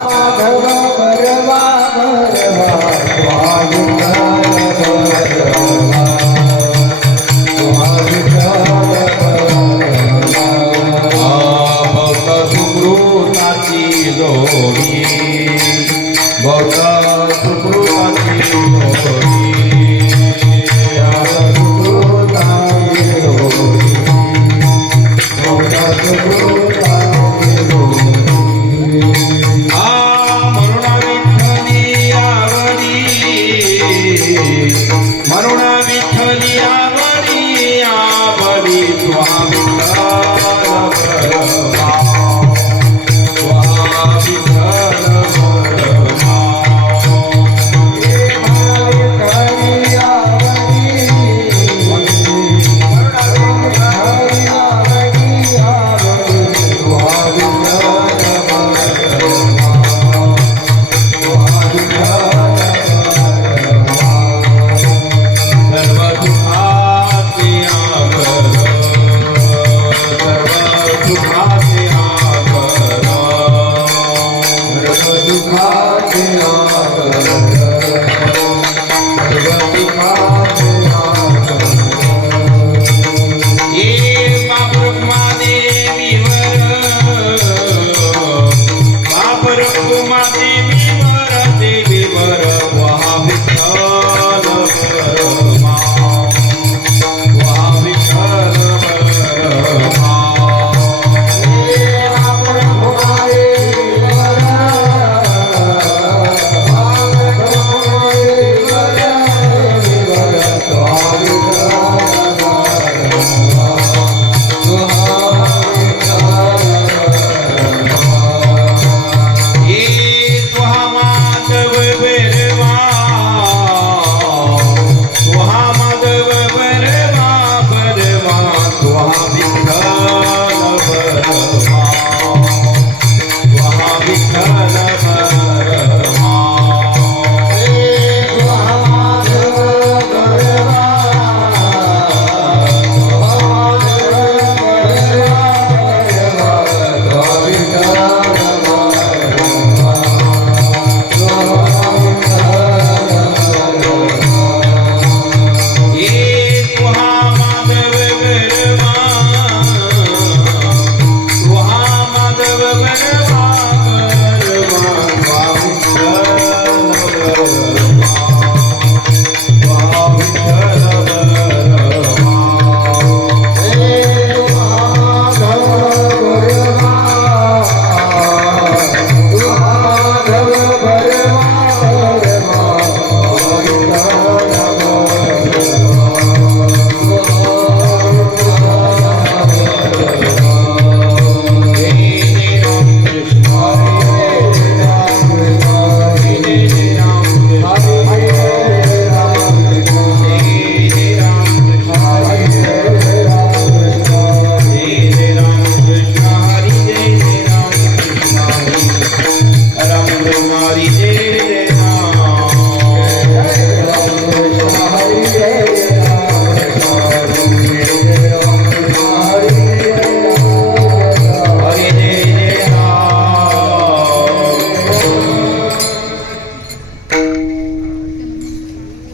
माधव भरवा भरवा भक्त सुकृताची जोडी भक्त सुकृताची जोडी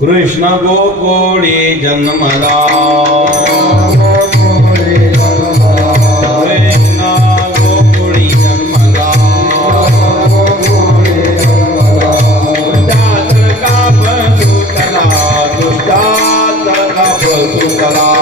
कृष्ण गोकुळी जन्मला कृष्ण गोकुळी जन्मला दुष्टात काप सुटला दुष्टात काप सुटला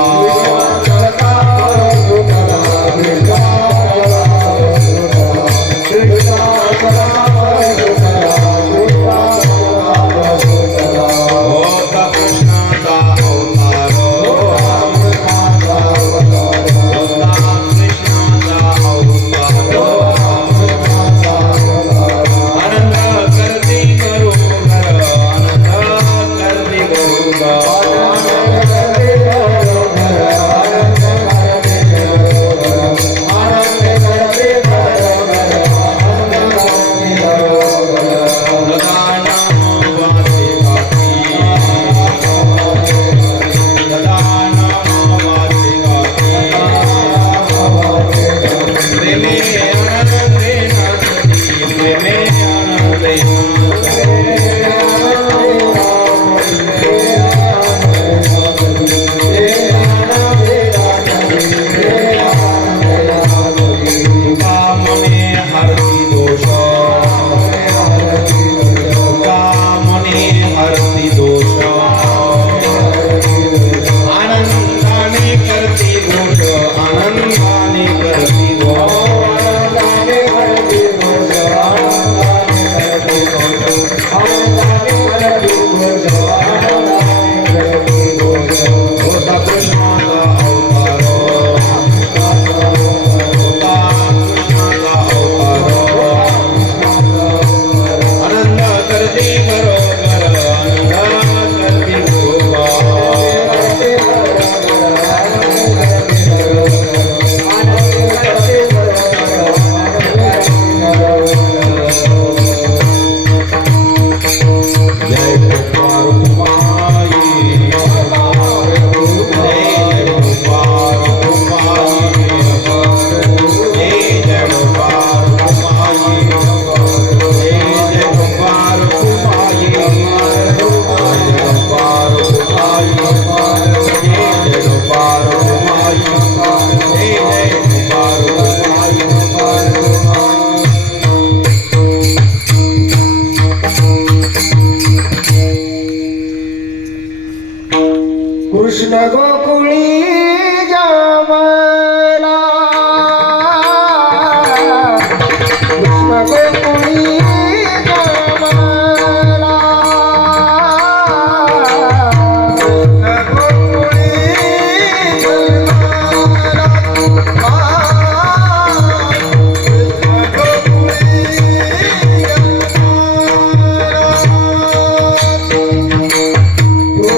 बोले तुका मने हरती दोष तुका मने हरती दोष आनंदाने करती दोष आनंदाने करती होता कृष्णाचा अवतार होता कृष्णाचा अवतार आनंद करते बरोबर आनंद करते जय गोपाल कुमारी जय गोपाल कुमारी जय गोपाल कुमारी जय गोपाल कुमारी जय गोपाल कुमारी जय गोपाल कुमारी जय गोपाल कृष्ण गोकुळी जमला कृष्ण गोकुळी जमला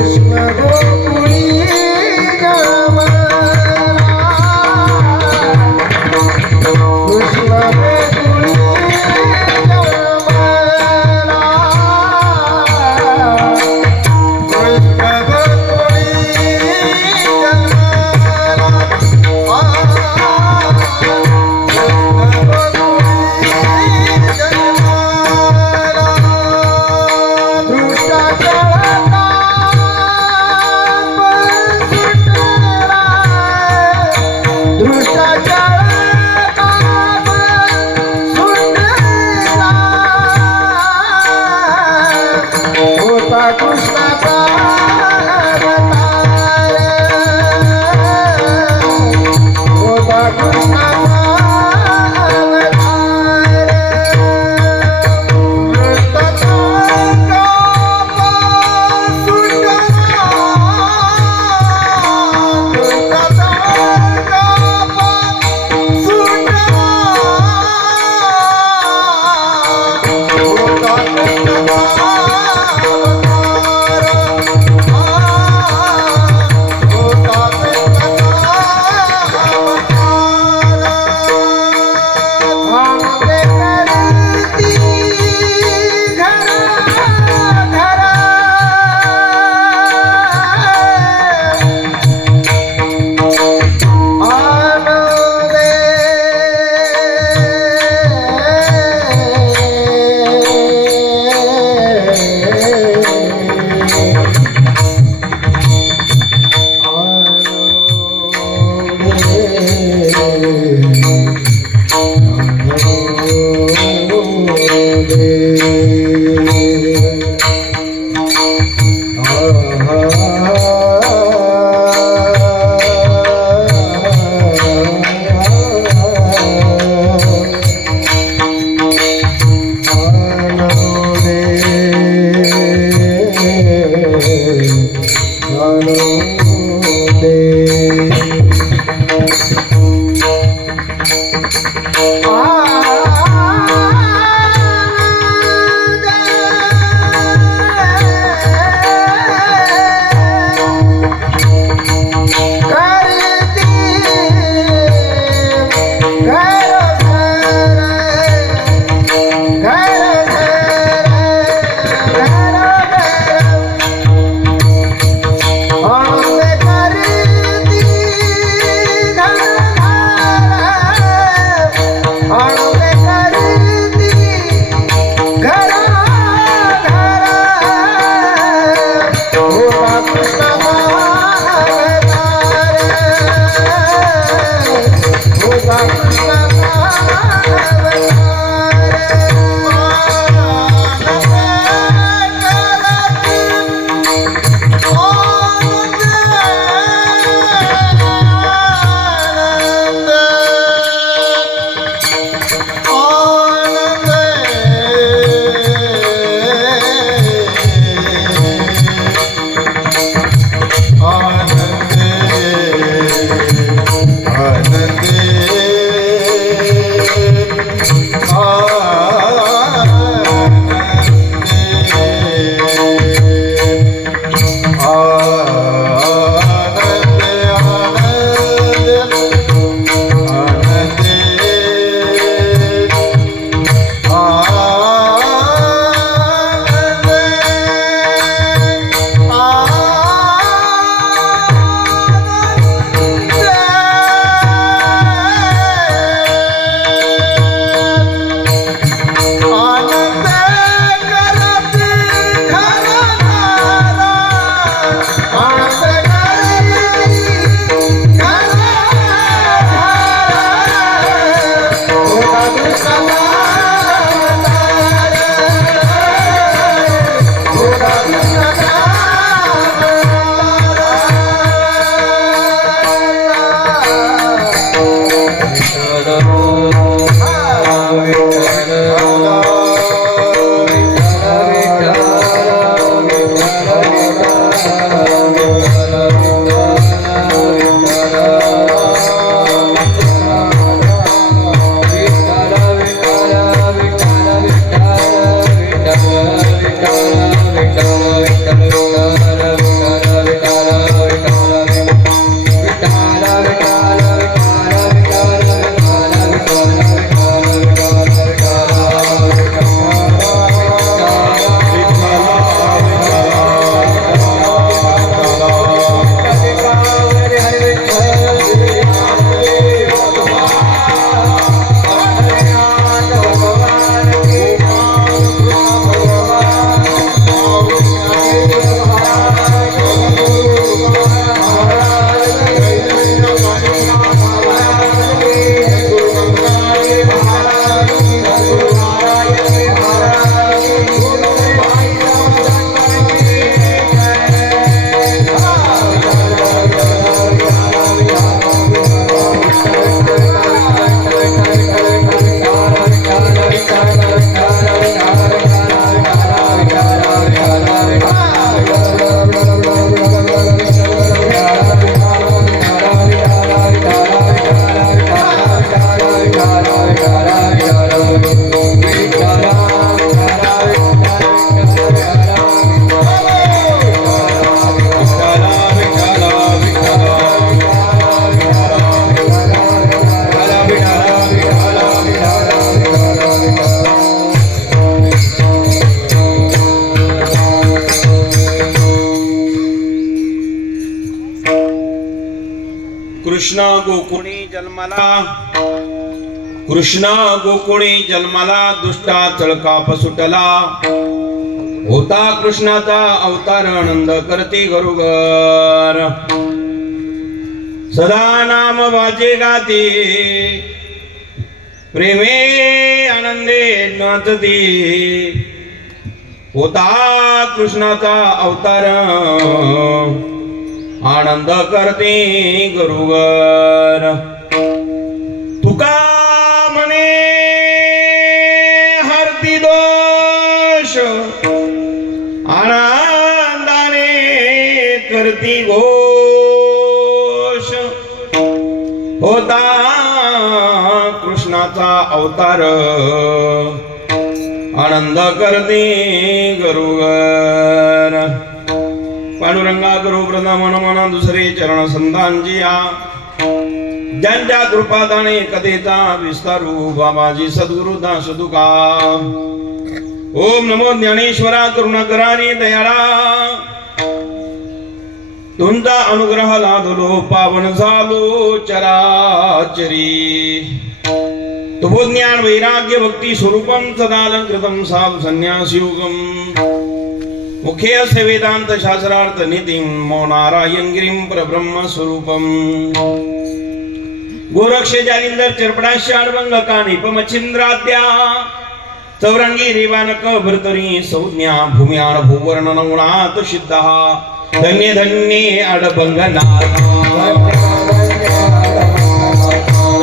कृष्ण गोकुळी जन्मला कृष्ण गोकुळी कृष्णाचा अवतार होता कृष्णाचा अवतार मृताचा काप सुटला मृताचा काप सुटला होता कृष्णाचा कृष्ण गोकुळी जन्माला दुष्टा चळकाप सुटला होता कृष्णाचा अवतार आनंद करते गरुगर सदा नाम वाचे गाते प्रेमे आनंदे नाचते होता कृष्णाचा अवतार आनंद करते गरुगर तुका म्हणे हरती दोष आनंदाने करती घोष होता कृष्णाचा अवतार आनंद करते गरुगर पांडुरंगा गुरु मन मना दुसरे चरण संतांजिया ज्यांच्या कृपादाने कथेचा विस्तारू बाबाजी सद्गुरु दास तुका ओम नमो ज्ञानेश्वरा करुणाकरारी दयाळा तुमचा अनुग्रह लादलो पावन झालो चराचरी तुभो ज्ञान वैराग्य भक्ती स्वरूपम सदालंकृतम साधु संन्यास योगम मुखे असे वेदांत शास्त्रार्थ नितीम मो नारायण गिरीम परब्रह्म स्वरूपम गोरक्ष जालिंदर चरपडाशी आडवंग कानिपमचिंद्राद्या चौरंगी रेवानक भरतरी संज्ञा भूम्याण भूवर्ण नवनाथ सिद्धा धन्य धन्य अडबंगनाथ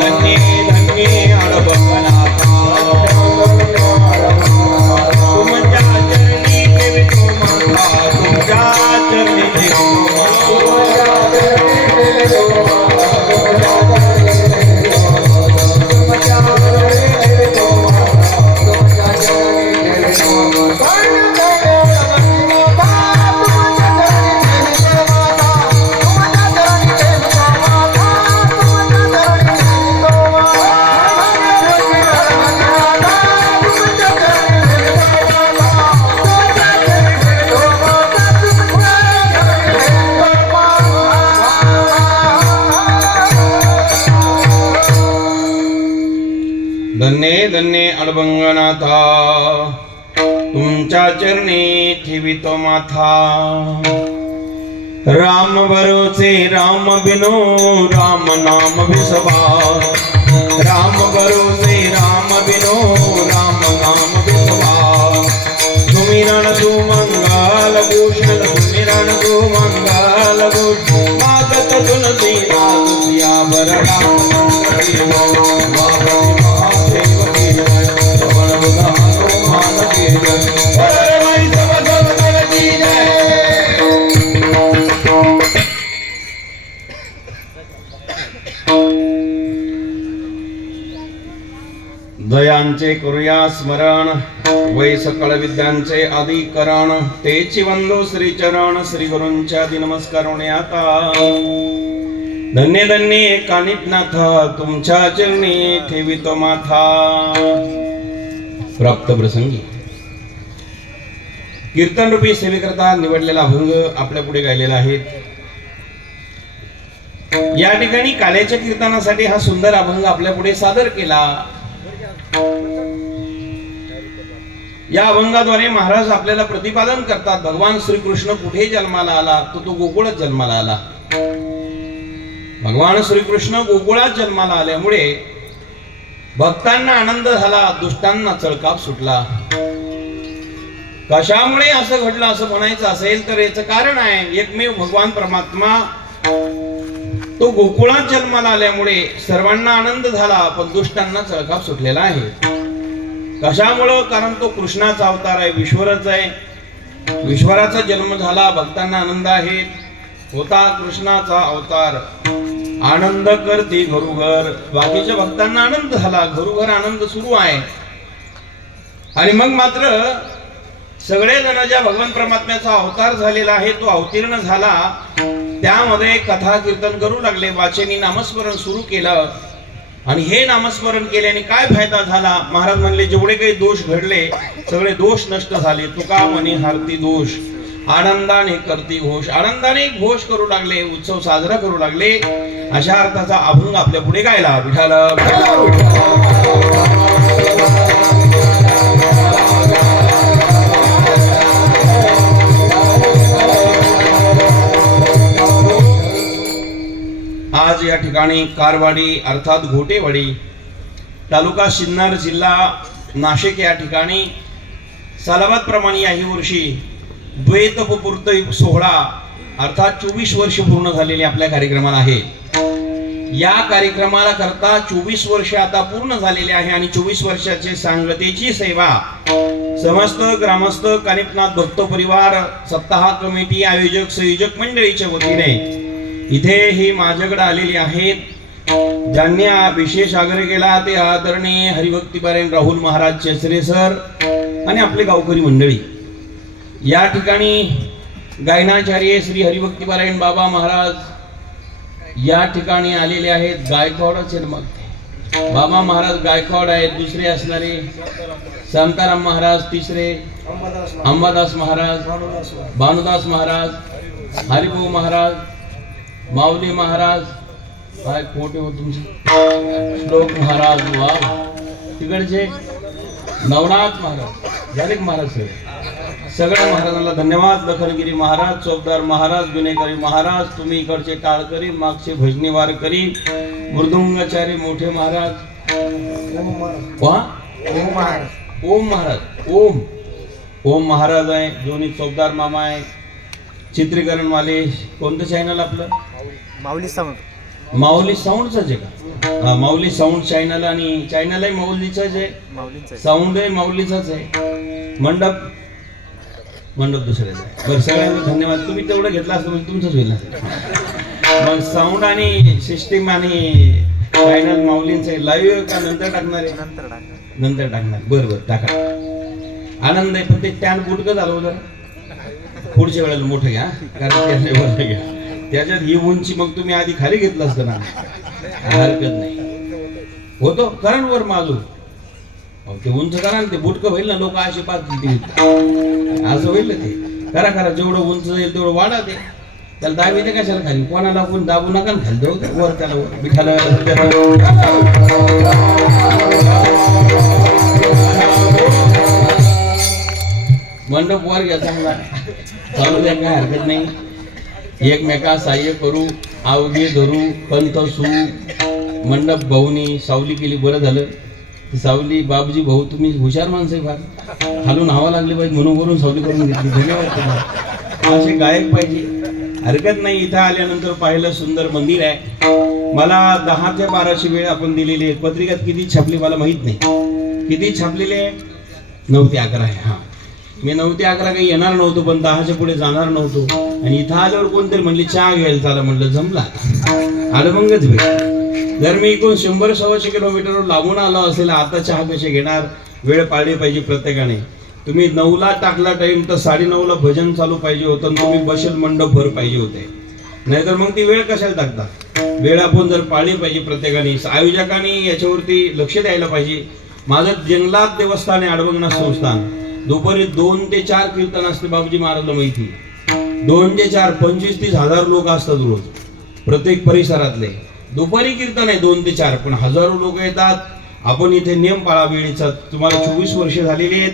धन्य धन्य अडबंगनाथ तुमच्या चरणी ठेवितो माथा तुमच्या चरणी धन्य धन्य अडबंगनाथा तुमच्या चरणी ठेवितो माथा राम भरोसे राम बिनो राम नाम विसभा राम भरोसे राम बिनो राम नाम विसभा सुमिरन सुमंगल भूषण सुमिरन सुमंगल भूषण मागत तुलसी नाथ सिया बरड़ा दयांचे करूया स्मरण वै सकळ विद्यांचे अधिकरण तेची वंदो श्री चरण श्री गुरूंच्या आदी नमस्कारोने आता धन्य धन्य कानिपनाथ तुमच्या चरणी ठेवितो माथा प्राप्त प्रसंगी कीर्तन रूपी सेवेकरता निवडलेला अभंग आपल्या पुढे गायलेला आहे. या ठिकाणी काल्याच्या कीर्तनासाठी हा सुंदर अभंग आपल्या पुढे सादर केला. या अभंगाद्वारे महाराज आपल्याला प्रतिपादन करतात भगवान श्रीकृष्ण कुठे जन्माला आला तो गोकुळात जन्माला आला. भगवान श्रीकृष्ण गोकुळात जन्माला आल्यामुळे भक्तांना आनंद झाला, दुष्टांना चळकाप सुटला. कशामुळे असं घडलं असं म्हणायचं असेल तर याचं कारण आहे एकमेव भगवान परमात्मा तो गोकुळात जन्माला आल्यामुळे सर्वांना आनंद झाला, पण दुष्टांना चळकाप सुटलेला आहे. कशामुळं? कारण तो कृष्णाचा अवतार आहे, ईश्वरच आहे. ईश्वराचा जन्म झाला, भक्तांना आनंद आहे. होता कृष्णाचा अवतार, आनंद करते घरोघर. बाकीच्या भक्तांना आनंद झाला, घरोघर आनंद सुरू आहे. आणि मग मात्र सगळे जण ज्या भगवान परमात्म्याचा अवतार झालेला आहे तो अवतीर्ण झाला, त्यामध्ये कथा कीर्तन करू लागले, वाचनी नामस्मरण सुरू केलं. आणि हे नामस्मरण केल्याने काय फायदा झाला? महाराज म्हणले जेवढे काही दोष घडले सगळे दोष नष्ट झाले. तुका म्हणे हारती दोष आनंदाने करती घोष. आनंदाने घोष करू लागले, उत्सव साजरा करू लागले. अशा अर्थाचा अभंग आपल्या पुढे गायला. विठाल विठाल. आज या ठिकाणी कारवाडी अर्थात घोटेवाडी तालुका सिन्नर जिल्हा नाशिक या ठिकाणी सालाबाद प्रमाणे याही वर्षी द्वैतपूर्त सोहळा अर्थात 24 वर्ष पूर्ण झालेली आपल्या कार्यक्रमाला आहे. या कार्यक्रमाला करता 24 वर्ष आता पूर्ण झालेले आहे आणि 24 वर्षाचे सांगतेची सेवा समस्त ग्रामस्थ कानिपनाथ भक्त परिवार सप्ताह कमिटी आयोजक संयोजक मंडळीच्या वतीने इथे ही माझ्याकडे आलेली आहेत. ज्यांनी विशेष आग्रह केला ते आदरणीय हरिभक्तीपारायण राहुल महाराज चेसरे सर आणि आपले गावकरी मंडळी. या ठिकाणी गायनाचार्य श्री हरिभक्तीपारायण बाबा महाराज या ठिकाणी आलेले आहेत. गायकवाडच मग बाबा महाराज गायकवाड आहेत. दुसरे असणारे शांताराम महाराज, तिसरे अंबादास महाराज, भानुदास महाराज, हरिभाऊ महाराज, माऊली महाराज, काय कोटे हो तुमचे, श्लोक महाराज, वा तिकडचे नवनाथ महाराज, झाले महाराज सगळ्या महाराजांना धन्यवाद. लखनगिरी महाराज, चौकदार महाराज, गुन्हेगारी महाराज, तुम्ही इकडचे टाळकरी, मागचे भजनी वारकरी, मृदुंगाचारी मोठे महाराज, ओम महाराज, ओम महाराज आहे, दोन्ही चौकदार मामा आहे, चित्रीकरण वाले. कोणतं चॅनल आपलं? माऊली साऊंड. माऊली साऊंडच आहे का? माऊली साऊंड चॅनल आणि चॅनल आहे माऊलीचाच आहे, साऊंड आहे माऊलीचाच आहे, मंडप दुसऱ्याचा आहे. बरं सगळ्यांना धन्यवाद. तुम्ही तेवढं घेतलं असतं म्हणजे तुमचंच होईल ना. मग साऊंड आणि सिस्टीम आणि चॅनल माऊलींचं आहे. लाईव्ह का नंतर टाकणार आहे? नंतर टाकणार. बरं टाका. आनंद आहे. पण ते टॅन बुटकं झालं होतं, पुढच्या वेळेला मोठं घ्या कारण त्याने घ्या. त्याच्यात ही उंची मग तुम्ही आधी खाली घेतलं असतं ना, हरकत नाही. होतो कारण वर माजू ते उंच करा ना, ते बुटकं होईल ना, लोक असे पाहतील असं होईल ते. करा जेवढं उंच जाईल तेवढं वाढा ते. त्याला दाबी ते कशाला खाली, कोणाला कोण दाबू नका खाली देऊ वर त्याला बिठाला. मंडप वर घ्या चांगला, चालू द्या, काय हरकत नाही. एकमेका सहाय्य करू, आवगे धरू, पंथ सू, मंडप भाऊनी सावली केली. बरं झालं सावली. बाबजी भाऊ तुम्ही हुशार माणसं आहे फार, खालून हवा लागली पाहिजे म्हणून वरून सावली करून घेतली. धन्यवाद तुम्हाला. असे गायक पाहिजे, हरकत नाही. इथं आल्यानंतर पाहिलं सुंदर मंदिर आहे. मला 10 ते 12ची वेळ आपण दिलेली आहे. पत्रिकात किती छापली मला माहित नाही, किती छापलेली आहे? 9 ते 11 आहे. हा, मी 9 ते 11 काही येणार नव्हतो, पण 10च्या पुढे जाणार नव्हतो. आणि इथं आल्यावर कोणतरी म्हणली चहा घ्यायला चाला, म्हटलं जमला आडमंगच भेट. जर मी इकडून 100-125 किलोमीटरवर लागून आलो असेल, आता चहा कसे घेणार? वेळ पाळली पाहिजे प्रत्येकाने. तुम्ही 9ला टाकला टाइम तर 9:30ला भजन चालू पाहिजे होतं, तुम्ही बशल मंडप भर पाहिजे होते. नाहीतर मग ती वेळ कशाला टाकता? वेळ आपण जर पाळली पाहिजे प्रत्येकाने. आयोजकांनी याच्यावरती लक्ष द्यायला पाहिजे. माझं जंगलात देवस्थान आहे, अडवंगनाथ संस्थान. दुपारी 2 ते 4 कीर्तन असते. बाबूजी महाराजला माहिती, 2 ते 4 25-30 हजार लोक असतात रोज प्रत्येक परिसरातले. दुपारी कीर्तन आहे 2 ते 4, पण हजारो लोक येतात. आपण इथे नियम पाळा वेळेचा. तुम्हाला 24 वर्ष झालेली आहेत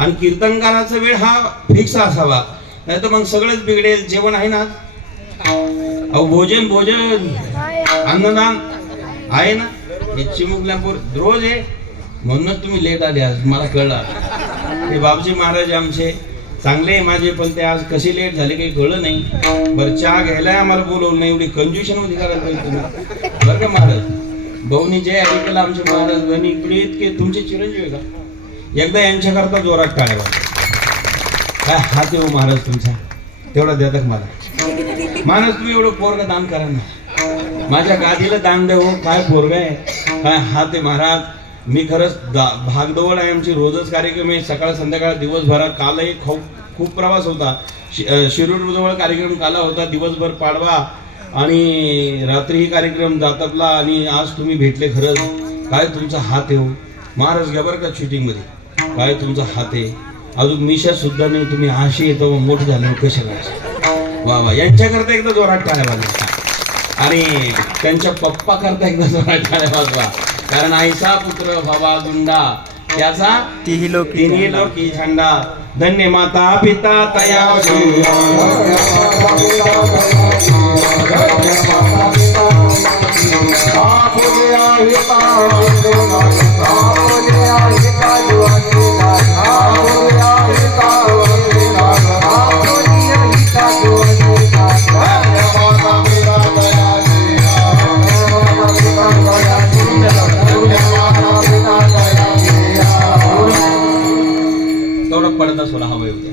आणि कीर्तनकाराचा वेळ हा फिक्स असावा, नाही तर मग सगळंच बिघडेल. जेवण आहे ना? अहो भोजन अन्नदान आहे ना? हे चिमुकल्यापूर रोज आहे, म्हणूनच तुम्ही लेट आले आज, मला कळलं. ते बाबजी महाराज आमचे चांगले आहे माझे, पण ते आज कसे लेट झाले काही कळलं नाही. बरं चहा घ्यायला आम्हाला बोलवलं नाही, एवढी कंज्युशन होती करायला पाहिजे तुम्ही. बरं का महाराज भाऊनी जय ऐकलं आमचे महाराज बनी इकडे इतके तुमचे चिरंजीव आहे का? एकदा यांच्याकरता जोरात टाळ्या वाजवा. काय हात येऊ महाराज तुमचा, तेवढा देतात मला. महाराज तुम्ही एवढं पोरगं दान करा ना, माझ्या गादीला दान द्या. काय पोरग आहे, काय हात आहे महाराज. मी खरंच भागदौड आहे आमची, रोजच कार्यक्रम आहे, सकाळ संध्याकाळ दिवसभरात. कालही खूप प्रवास होता. शिरूर जवळ कार्यक्रम काला होता, दिवसभर पाडवा आणि रात्रीही कार्यक्रम जातातला. आणि आज तुम्ही भेटले, खरंच काय तुमचा हात आहे महाराज. घ्या बरं का शूटिंगमध्ये, काय तुमचा हात आहे. अजून मिशा सुद्धा नाही, तुम्ही आशी येतो मोठं झालं कशाला. वा वा, यांच्याकरता एकदा जोरात टाळ्या वाजवा. आणि त्यांच्या पप्पा करता एकदा जोरात टाळ्या वाजवा. कारण आईचा पुत्र बाबा गुंडा त्याचा तिन्ही लोकी झंडा. धन्य माता पिता तयाची तेवढं पडदा सोडा हवं होत्या.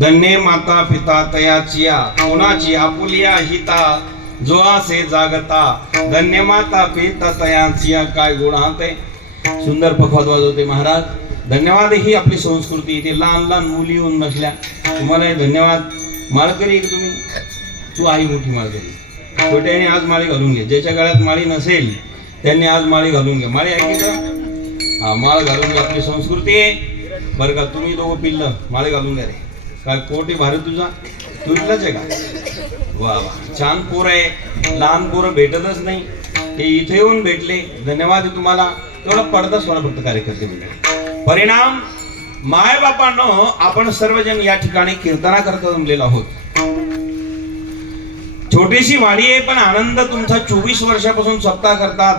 धन्य माता पिता तयाचिया कोणाची आपुलिया हिता जो असे जागता. धन्य माता पिता तयाचिया काय गुण हाते. सुंदर पखवाद वाजवते महाराज. धन्यवाद. ही आपली संस्कृती. इथे लहान लहान मुली येऊन बसल्या. तुम्हाला धन्यवाद. माळकरी एक तुम्ही. तू आई मोठी माळकरी. छोट्याने आज माळी घालून घे. ज्याच्या गळ्यात माळी नसेल त्यांनी आज माळी घालून घ्या. माळी ऐकी का? हा माळ घालून घ्या. आपली संस्कृती आहे बरं का. तुम्ही दोघं पिल्लं माळे घालून घ्या रे. काय कोटी भारी तुझा. तू इथलाच आहे का? वा वा छान पोर आहे. लहान पोरं भेटतच नाही. ते इथे येऊन भेटले. धन्यवाद तुम्हाला. तेवढा पडदा सोडा फक्त कार्यकर्ते मंडळी. परिणाम माय बापांनो आपण सर्वजण या ठिकाणी कीर्तना करता जमलेलो आहोत. छोटीशी वाडी आहे पण आनंद तुमचा 24 वर्षापासून सप्ताह करतात.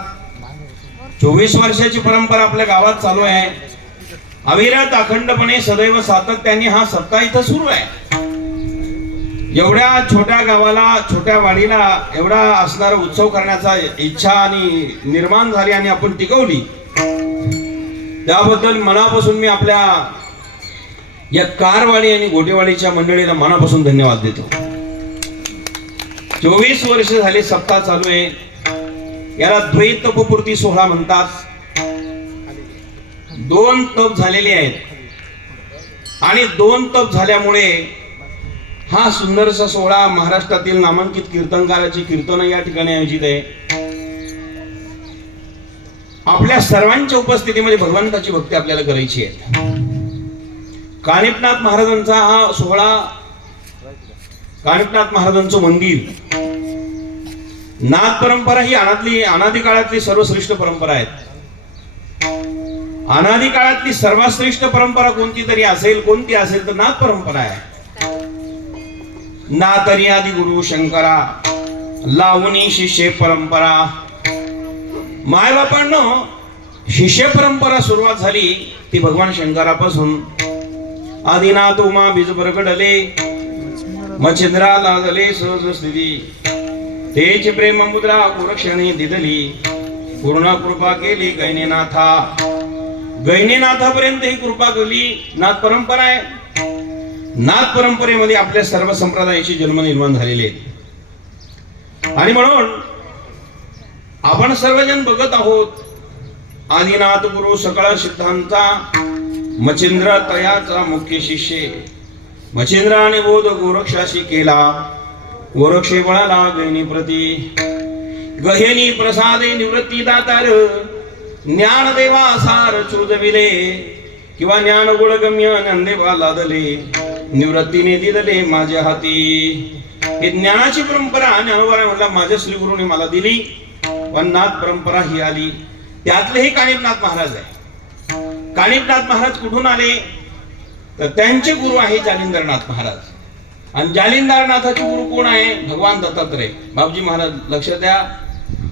24 वर्षाची परंपरा आपल्या गावात चालू आहे. अविरत अखंडपणे सदैव सातत्याने हा सप्ताह इथं सुरू आहे. एवढ्या छोट्या गावाला छोट्या वाडीला एवढा असणारा उत्सव करण्याचा इच्छा आणि निर्माण झाली आणि आपण टिकवली. त्याबद्दल मनापासून मी आपल्या या कारवाडी आणि गोटेवाडीच्या मंडळीला मनापासून धन्यवाद देतो. 24 वर्ष झाले सप्ताह चालू आहे. याला द्वैत तपपूर्ती सोहळा म्हणतात. 2 तप झालेले आहेत आणि 2 तप झाल्यामुळे हा सुंदरसा सोहळा महाराष्ट्रातील नामांकित कीर्तनकाराची कीर्तन या ठिकाणी आयोजित आहे. आपल्या सर्वांच्या उपस्थितीमध्ये भगवंताची भक्ती आपल्याला करायची आहे. कानिफनाथ महाराजांचा हा सोहळा. कानिफनाथ महाराजांचं मंदिर. नाथ परंपरा ही अनादी काळातली सर्वश्रेष्ठ परंपरा आहे. अनादी काळातली सर्वात श्रेष्ठ परंपरा कोणती तरी असेल, कोणती असेल तर नाथ परंपरा आहे. नाथरी आदि गुरु शंकरा लावणी शिष्य परंपरा. मायबापांनो शिष्य परंपरा सुरुवात झाली ती भगवान शंकरापासून. आदिनाथ उमा बीज प्रकटले मच्छिंद्रा लादले सहज स्थिती. तेच प्रेम मुद्रा कुरक्षणे दिदली. पूर्ण कृपा केली गैनीनाथा. गैनीनाथापर्यंत ही कृपा केली. नाथ परंपरा आहे. नाथ परंपरेमध्ये आपल्या सर्व संप्रदायाची जन्म निर्माण झालेले आहेत आणि म्हणून आपण सर्वजण बघत आहोत. आदिनाथ गुरु सकळ सिद्धांचा मच्छिंद्र तयाचा मुख्य शिष्य. मच्छिंद्राने बोध गोरक्षाशी केला. गोरक्षे बळाला गैनी प्रती. गहेनी प्रसादे निवृत्ती दातार. ज्ञानदेवा सार चोदविले किंवा ज्ञान गुणगम्य नंदेवा लादले. निवृत्तीने दिदले माझ्या हाती. हे ज्ञानाची परंपरा ज्ञानोबा म्हटला माझ्या श्री गुरुने मला दिली. पण नाथ परंपरा ही आली. त्यातले हे कानिफनाथ महाराज आहे. कानिफनाथ महाराज कुठून आले तर त्यांचे गुरु आहे जालिंदरनाथ महाराज. आणि जालिंदरनाथाचे गुरु कोण आहे? भगवान दत्तात्रय. बाबजी महाराज लक्ष द्या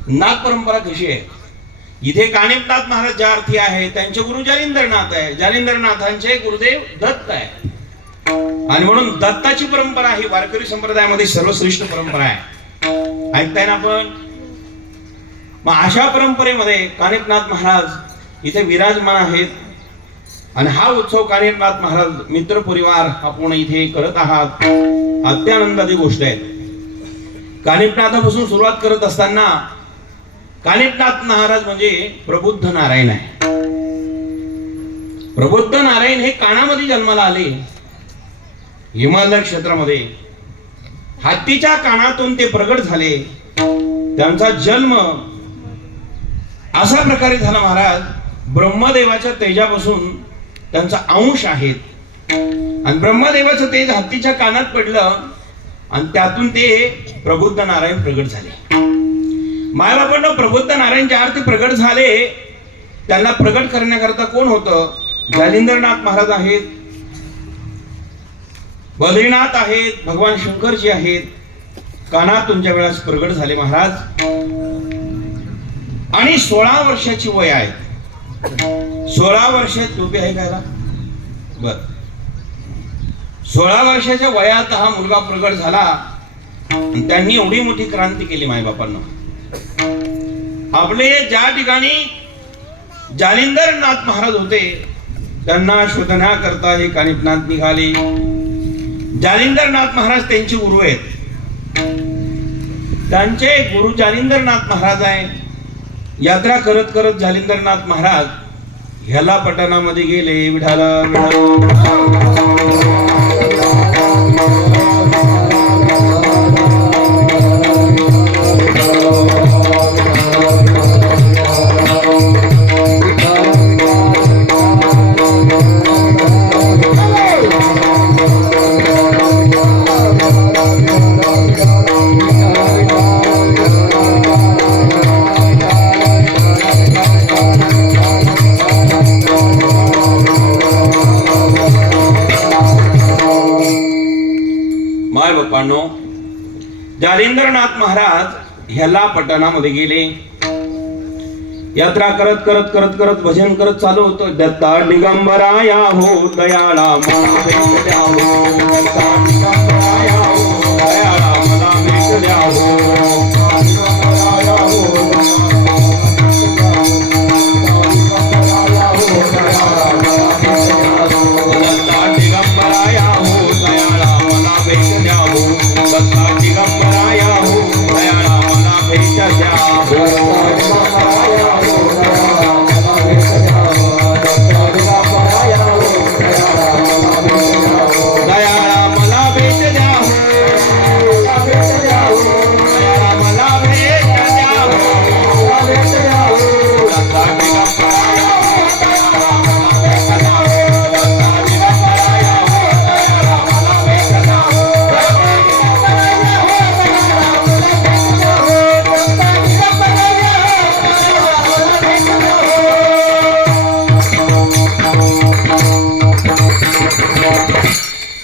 नाथ परंपरा कशी आहे. इथे कानिफनाथ महाराज ज्या अर्थी आहे त्यांचे गुरु जालिंदरनाथ आहे. जालिंदरनाथांचे गुरुदेव दत्त आहे आणि म्हणून दत्ताची परंपरा ही वारकरी संप्रदायामध्ये सर्वश्रेष्ठ परंपरा आहे. ऐकताय ना आपण. मग अशा परंपरेमध्ये कानिफनाथ महाराज इथे विराजमान आहेत आणि हा उत्सव कानिफनाथ महाराज मित्र परिवार आपण इथे करत आहात. अत्यानंदाची गोष्ट आहे. कानिफनाथापासून सुरुवात करत असताना कानिफनाथ महाराज म्हणजे प्रबुद्ध नारायण आहे. प्रबुद्ध नारायण हे कानामध्ये जन्माला आले. हिमालय क्षेत्रामध्ये हत्तीच्या कानातून ते प्रगट झाले. त्यांचा जन्म अशा प्रकारे झाला महाराज. ब्रह्मदेवाच्या तेजापासून त्यांचा अंश आहेत आणि ब्रह्मदेवाचं तेज हत्तीच्या कानात पडलं आणि त्यातून ते प्रबुद्ध नारायण प्रगट झाले. मायबापांना प्रबुद्ध नारायण ज्या अर्थी प्रगट झाले, त्यांना प्रगट करण्याकरता कोण होतं? जालिंदरनाथ महाराज आहेत, बद्रीनाथ आहेत, भगवान शंकरजी आहेत. कानात तुमच्या वेळेस प्रगट झाले महाराज. आणि 16 वर्षाची वय आहे. 16 वर्षात टोपी आहे का? बर, 16 वर्षाच्या वयात हा मुलगा प्रगट झाला आणि त्यांनी एवढी मोठी क्रांती केली मायबापांना. आपले ज्या ठिकाणी जालिंदरनाथ महाराज होते त्यांना शोधण्याकरता हे कानिफनाथ निघाले. जालिंदरनाथ महाराज त्यांचे गुरु आहेत. त्यांचे गुरु जालिंदरनाथ महाराज आहे. यात्रा करत करत जालिंदरनाथ महाराज ह्याला पटणामध्ये गेले. विठाला माय बापांनो, जालिंदरनाथ महाराज ह्याला पटणामध्ये गेले. यात्रा करत करत करत करत भजन करत चालू होतं. दत्ता दिगंबराया हो दयाळा मला भेट द्या हो, दत्ता दिगंबराया हो दयाळा मला भेट द्या हो, दिगंबराया हो दत्ता दिगंबराया हो दयाळा मला भेट द्या हो, दत्ता दिगंबराया हो दयाळा मला भेट द्या हो.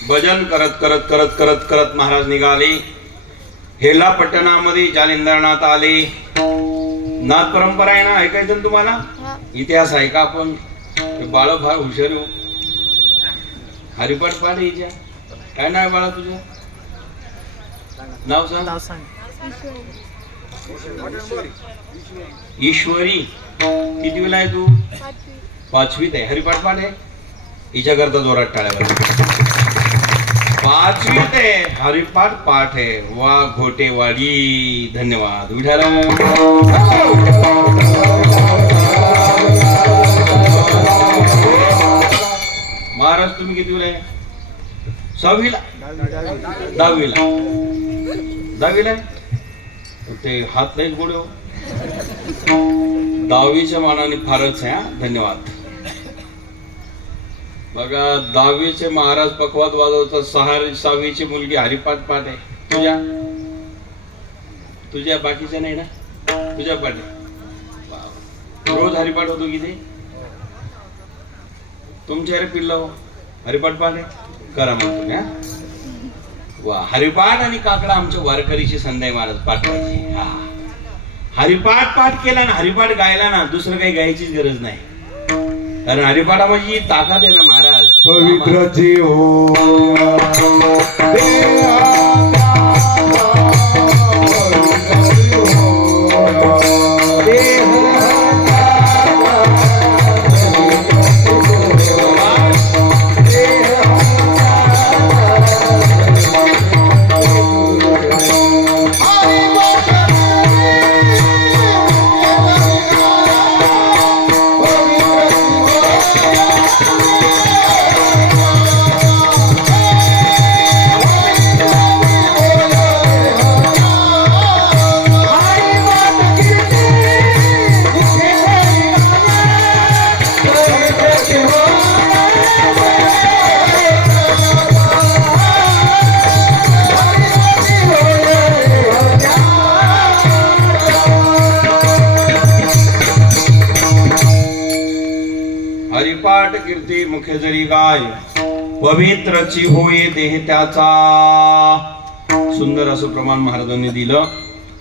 भजन करत करत करत करत करत महाराज निघाले. हेला पట్టणामध्ये जालिंदरनाथ आले. नाथ परंपरा आहे ना, ऐकायचं ना तुम्हाला? इतिहास आहे का? आपण बाळ फार हुशार हो. हरिपाठ पाठ हिच्या. काय नाव बाळा तुझं? नाव सांग. ईश्वरी. कितवीला आहे तू? 5वीत आहे. हरिपाठ पाठ आहे हिच्या करता जोरात टाळ्या. 5वीत आहे, हरिपाठ पाठ आहे. वा घोटेवाडी. धन्यवाद विठाला. महाराज तुम्ही कितवीला आहे? 6वीला? 10वीला ते हात नाही गोडे हो. 10वीच्या मानाने फारच आहे. धन्यवाद. बघा 10वीचे महाराज पखवाद वाजवतात. 6वीची मुलगी हरिपाठ पाठ आहे. तुझ्या बाकीच्या नाही ना? तुझ्या पाठ रोज हरिपाठ होतो किती? तुमच्या रे पिल्ला हो हरिपाठ पाठ आहे. करा मग तुम्ही. वा, हरिपाठ आणि काकडा आमच्या वारकरीची संध्या महाराज पाठवायची. हा, हरिपाठ पाठ केला ना, हरिपाठ गायला ना, दुसरं काही गायचीच गरज नाही. कारण हरिपाठा म्हणजे ताकद आहे ना महाराज. पवित्र जीव मुखे जरी गाय पवित्रची होय देह त्याचा. सुंदर असं प्रमाण महाराजांनी दिलं.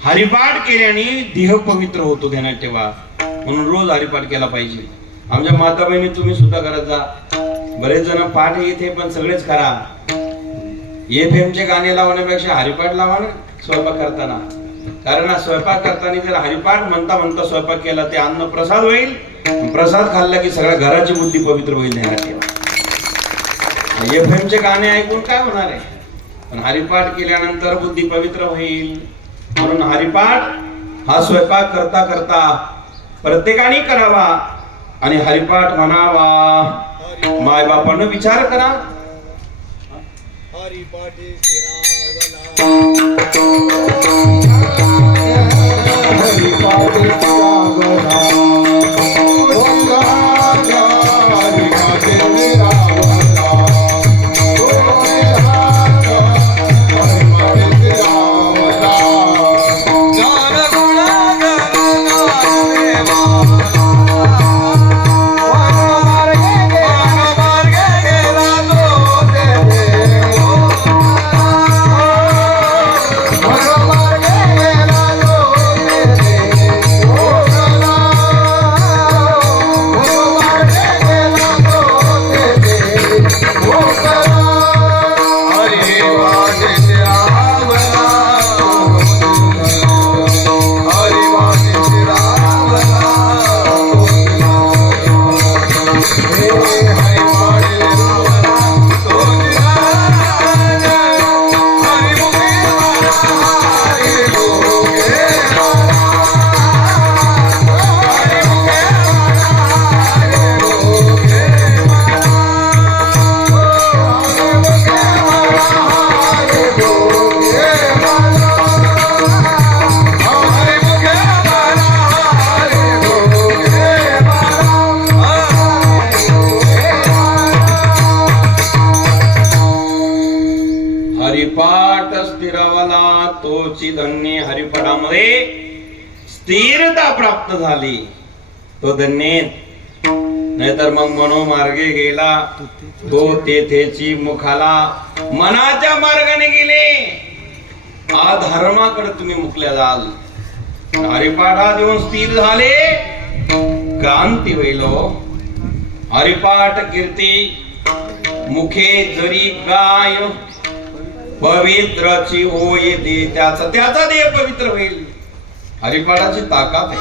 हरिपाठ केल्याने देह पवित्र होतो, ध्यानात ठेवा. म्हणून रोज हरिपाठ केला पाहिजे. आमच्या माता बहिणी तुम्ही सुद्धा करत जा. बरेच जण पाठ येते पण सगळेच करा. FM चे गाणे लावण्यापेक्षा हरिपाठ लावा ना स्वयंपाक करताना. कारण स्वयंपाक करताना जर हरिपाठ म्हणता म्हणता स्वयंपाक केला ते अन्न प्रसाद होईल. प्रसाद खाल्ला की सगळ्या घराची बुद्धी पवित्र होईल. ध्यानात ठेवा. FM चे गाणे ऐकून काय होणार आहे, पण हरिपाठ केल्यानंतर बुद्धी पवित्र होईल. म्हणून हरिपाठ हा स्वयंपाक करता करता प्रत्येकाने करावा आणि हरिपाठ म्हणावा. माय बापांना विचार करा. हरिपाठ स्थिरावला तोची धन्य. हरिपाठामध्ये स्थिरता प्राप्त झाली तो धन्य. नाहीतर मग मनोमार्गे गेला तो तेथेची मुखाला. मनाच्या मार्गाने गेले अधर्माकडे तुम्ही मुकल्या जाल. हरिपाठा देऊन स्थिर झाले क्रांती होईल. हरिपाठ कीर्ती मुखे जरी गाय पवित्रची होय दे त्याचा. त्याचा देह पवित्र होईल. हरिपाठाची ताकद आहे.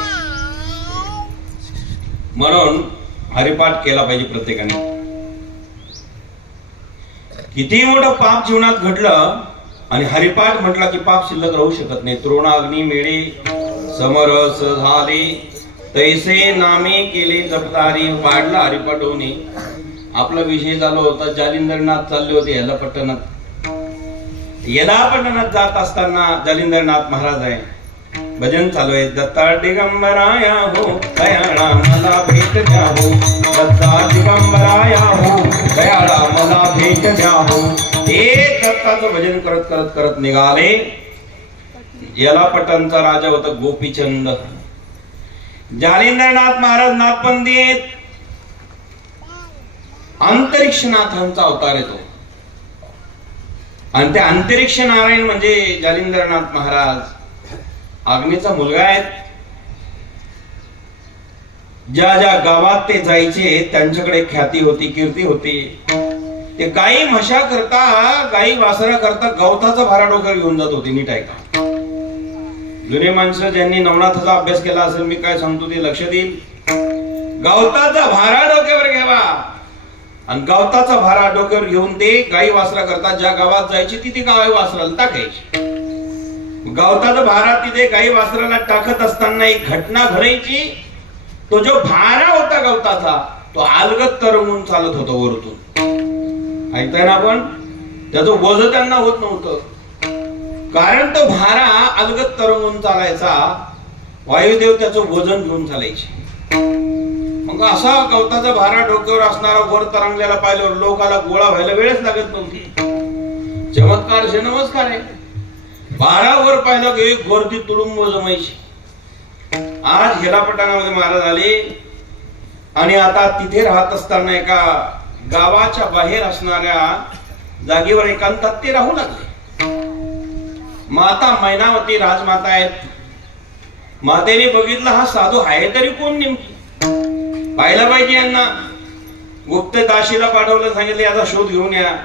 म्हणून हरिपाठ केला पाहिजे प्रत्येकाने. किती मोठं पाप जीवनात घडलं आणि हरिपाठ म्हटला की पाप शिल्लक राहू शकत नाही. तृणाग्नी मेळे समरस झाले तैसे नामे केले जपतारी. वाढला हरिपाठ होणे. आपला विषय चालू होता. जालिंदरनाथ चालले होते याला पट्टणात. यदा पट्टणात जात असताना जालिंदरनाथ महाराज आहे. भजन चालू आहे. दत्ता दिगंबराया हो दयाळा मला भेट द्या हो. दत्ता दिगंबराया हो दयाळा मला भेट द्या हो. हे दत्ताचं भजन करत करत करत निघाले. याला पट्टणचा राजा होता गोपीचंद. जालिंदरनाथ महाराज नाथपंडित अंतरिक्षनाथांचा अवतार येतो. आणि ते अंतरिक्ष नारायण म्हणजे जालिंदरनाथ महाराज अग्नीचा मुलगा आहे. ज्या ज्या गावात ते जायचे त्यांच्याकडे ख्याती होती, कीर्ती होती. ते गाई म्हशा करता, गाई वासरा करता गवताचा भारा डोक्यावर घेऊन जात होते. नीट ऐका. जुने माणसं ज्यांनी नवनाथाचा अभ्यास केला असेल मी काय सांगतो ते लक्ष देईल. गवताचा भारा डोक्यावर घ्यावा आणि गवताचा भारा डोक्यावर घेऊन ते गाई वासरा करता ज्या गावात जायची तिथे गाई वासराला टाकायची. गवताचा भारा तिथे गाई वासराला टाकत असताना एक घटना घडायची. तो जो भारा होता गवताचा तो अलगद तरंगून चालत होता वरतून. ऐकताय ना आपण. त्याचं वजन त्यांना होत नव्हतं कारण तो भारा अलगद तरंगून चालायचा. वायुदेव त्याचं वजन घेऊन चालायचे. मग असा गवताचा भारा डोक्यावर असणारा वर तरंगलेला पाहिल्यावर लोकाला गोळा व्हायला वेळच लागत नव्हती. चमत्कार शे नमस्कार आहे. भारावर पाहिलं की गर्दी तुडुंब जमायची. आज हेलापटाणामध्ये महाराज आले आणि आता तिथे राहत असताना एका गावाच्या बाहेर असणाऱ्या जागेवर एकांतात ते राहू लागले. माता मैनावती राजमाता आहेत. मातेने बघितलं हा साधू आहे तरी कोण नेमकी, पाहिला पाहिजे यांना. गुप्त दाशीला पाठवलं, सांगितलं याचा शोध घेऊन या.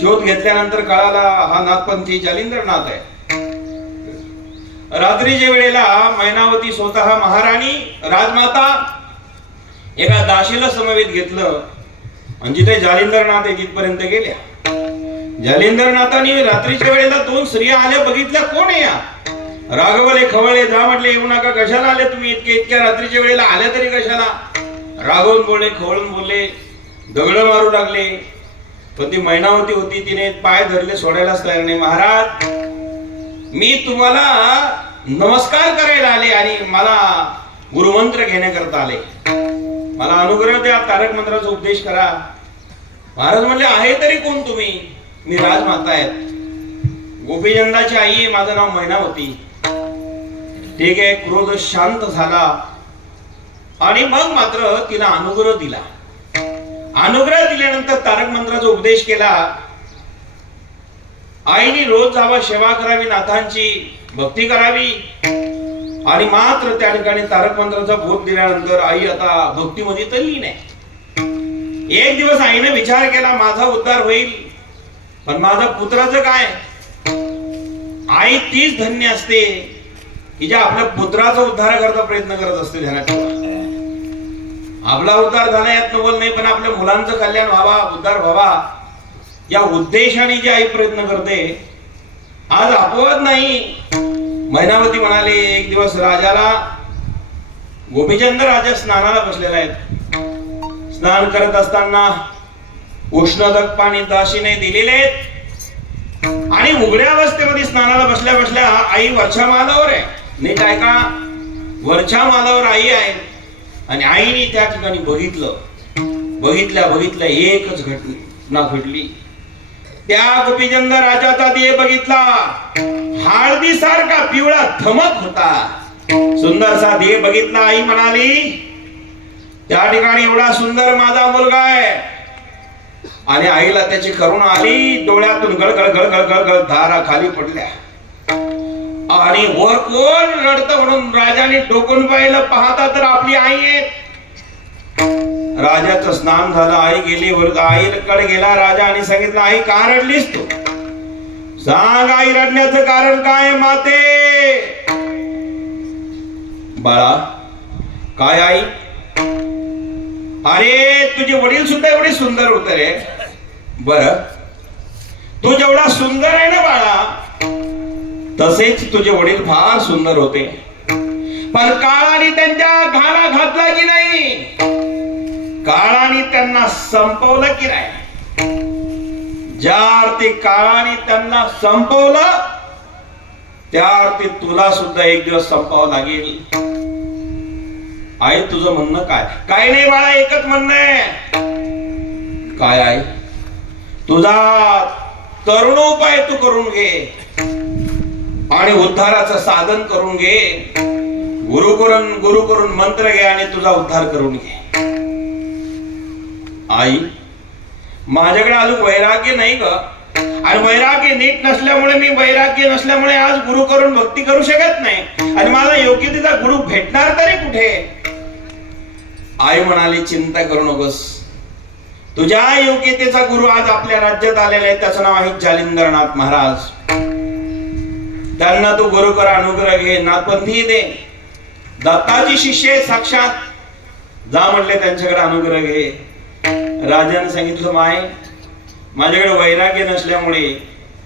शोध घेतल्यानंतर कळाला हा नाथपंथी जालिंदरनाथ आहे. रात्रीच्या वेळेला मैनावती स्वतः महाराणी राजमाता एका दाशीला समवेत घेतलं आणि जिथे जालिंदरनाथ आहे तिथपर्यंत गेल्या. जालिंदरनाथांनी रात्रीच्या वेळेला दोन स्त्रिया आल्या, बघितल्या कोण आहे या. रागवले खवळले, जा म्हटले येऊ नका, कशाला आले तुम्ही इतक्या रात्रीच्या वेळेला, आल्या तरी कशाला. रागवून बोलले, खवळून बोलले, दगड मारू लागले. पण ती मैनावती होती, तिने पाय धरले, सोडायलाच तयार नाही. महाराज मी तुम्हाला नमस्कार करायला आले आणि मला गुरुमंत्र घेण्याकरता आले, मला अनुग्रह द्या, तारक मंत्राचा उपदेश करा. महाराज म्हणले आहे तरी कोण तुम्ही. मी राजमाता आहेत, गोपीचंदाची आई आहे, माझं नाव मैनावती. ठीक आहे. क्रोध शांत झाला आणि मग मात्र तिला अनुग्रह दिला. अनुग्रह दिल्यानंतर तारक मंत्राचा उपदेश केला. आईने रोज जावा, सेवा करावी, नाथांची भक्ती करावी. आणि मात्र त्या ठिकाणी तारक मंत्राचा बोध दिल्यानंतर आई आता भक्तीमध्ये तल्लीन आहे. एक दिवस आईने विचार केला माझा उद्धार होईल, पण माझा पुत्राचं काय. आई तीच धन्य असते की ज्या आपल्या पुत्राचा उद्धार करता प्रयत्न करत असते. ध्यानात ठेवा, आपला उद्धार झाला यात नवल नाही, पण आपल्या मुलांचं कल्याण व्हावा, उद्धार व्हावा या उद्देशाने जी आई प्रयत्न करते. आज अपवाद नाही. मैनावती म्हणाले एक दिवस राजाला, गोपीचंद राजा स्नानाला बसलेला आहेत. स्नान करत असताना उष्णदक पाणी दाशीने दिलेले आहेत आणि उघड्या अवस्थेमध्ये स्नानाला बसल्या बसल्या आई वरच्या मालावर आहे. नीट ऐका, वरच्या मालावर आई आहे आणि आईने त्या ठिकाणी बघितल्या एकच घटना घडली. त्या गोपीचंद राजाचा देह बघितला, हळदी सारखा पिवळा धमक होता, सुंदरसा देह बघितला. आई म्हणाली त्या ठिकाणी एवढा सुंदर माझा मुलगा आहे. आणि आईला त्याची करुणा आली, डोळ्यातून गळगळ गळगळ गळगळ धारा खाली पडल्या. आणि वर कोण रडत म्हणून राजाने डोकून पाहिलं, पाहता तर आपली आई आहे. राजाचं स्नान झालं, आई गेली वर. आईकडे गेला राजा आणि सांगितलं आई का रडलीस तू, सांग आई रडण्याचं कारण काय. माते बाळा काय आई. अरे तुझे वडील सुद्धा एवढे सुंदर होते रे. बर तू जेवढा सुंदर आहे ना बाळा, तसेच तुझे वडील फार सुंदर होते, पण काळाने त्यांच्या घाला घातला की नाही, काळाने त्यांना संपवलं की नाही. ज्या अर्थी काळाने त्यांना संपवलं त्या अर्थी तुला सुद्धा एक दिवस संपावं लागेल. आई तुझं म्हणणं काय. काय नाही बाळा, एकच म्हणणं आहे. काय आहे. तुझा तरुणोपाय तू करून घे आणि उद्धाराचं साधन करून घे. गुरु करून मंत्र घे आणि तुझा उद्धार करून घे. आई माझ्याकडे अजून वैराग्य नाही ग, आणि वैराग्य नीट नसल्यामुळे, मी वैराग्य नसल्यामुळे आज गुरु करून भक्ती करू शकत नाही. आणि मला योग्यतेचा गुरु भेटणार तरी कुठे. आई म्हणाली चिंता करू नकोस, तुझ्या योग्यतेचा गुरु आज आपल्या राज्यात आलेला आहे. त्याचं नाव आहे जालिंदरनाथ महाराज. त्यांना तू गुरु कर, अनुग्रह घे, नाथपंथी दे. दत्ताची शिष्य साक्षात, जा म्हटले त्यांच्याकडे अनुग्रह घे. राजाने सांगितलं माय माझ्याकडे वैराग्य नसल्यामुळे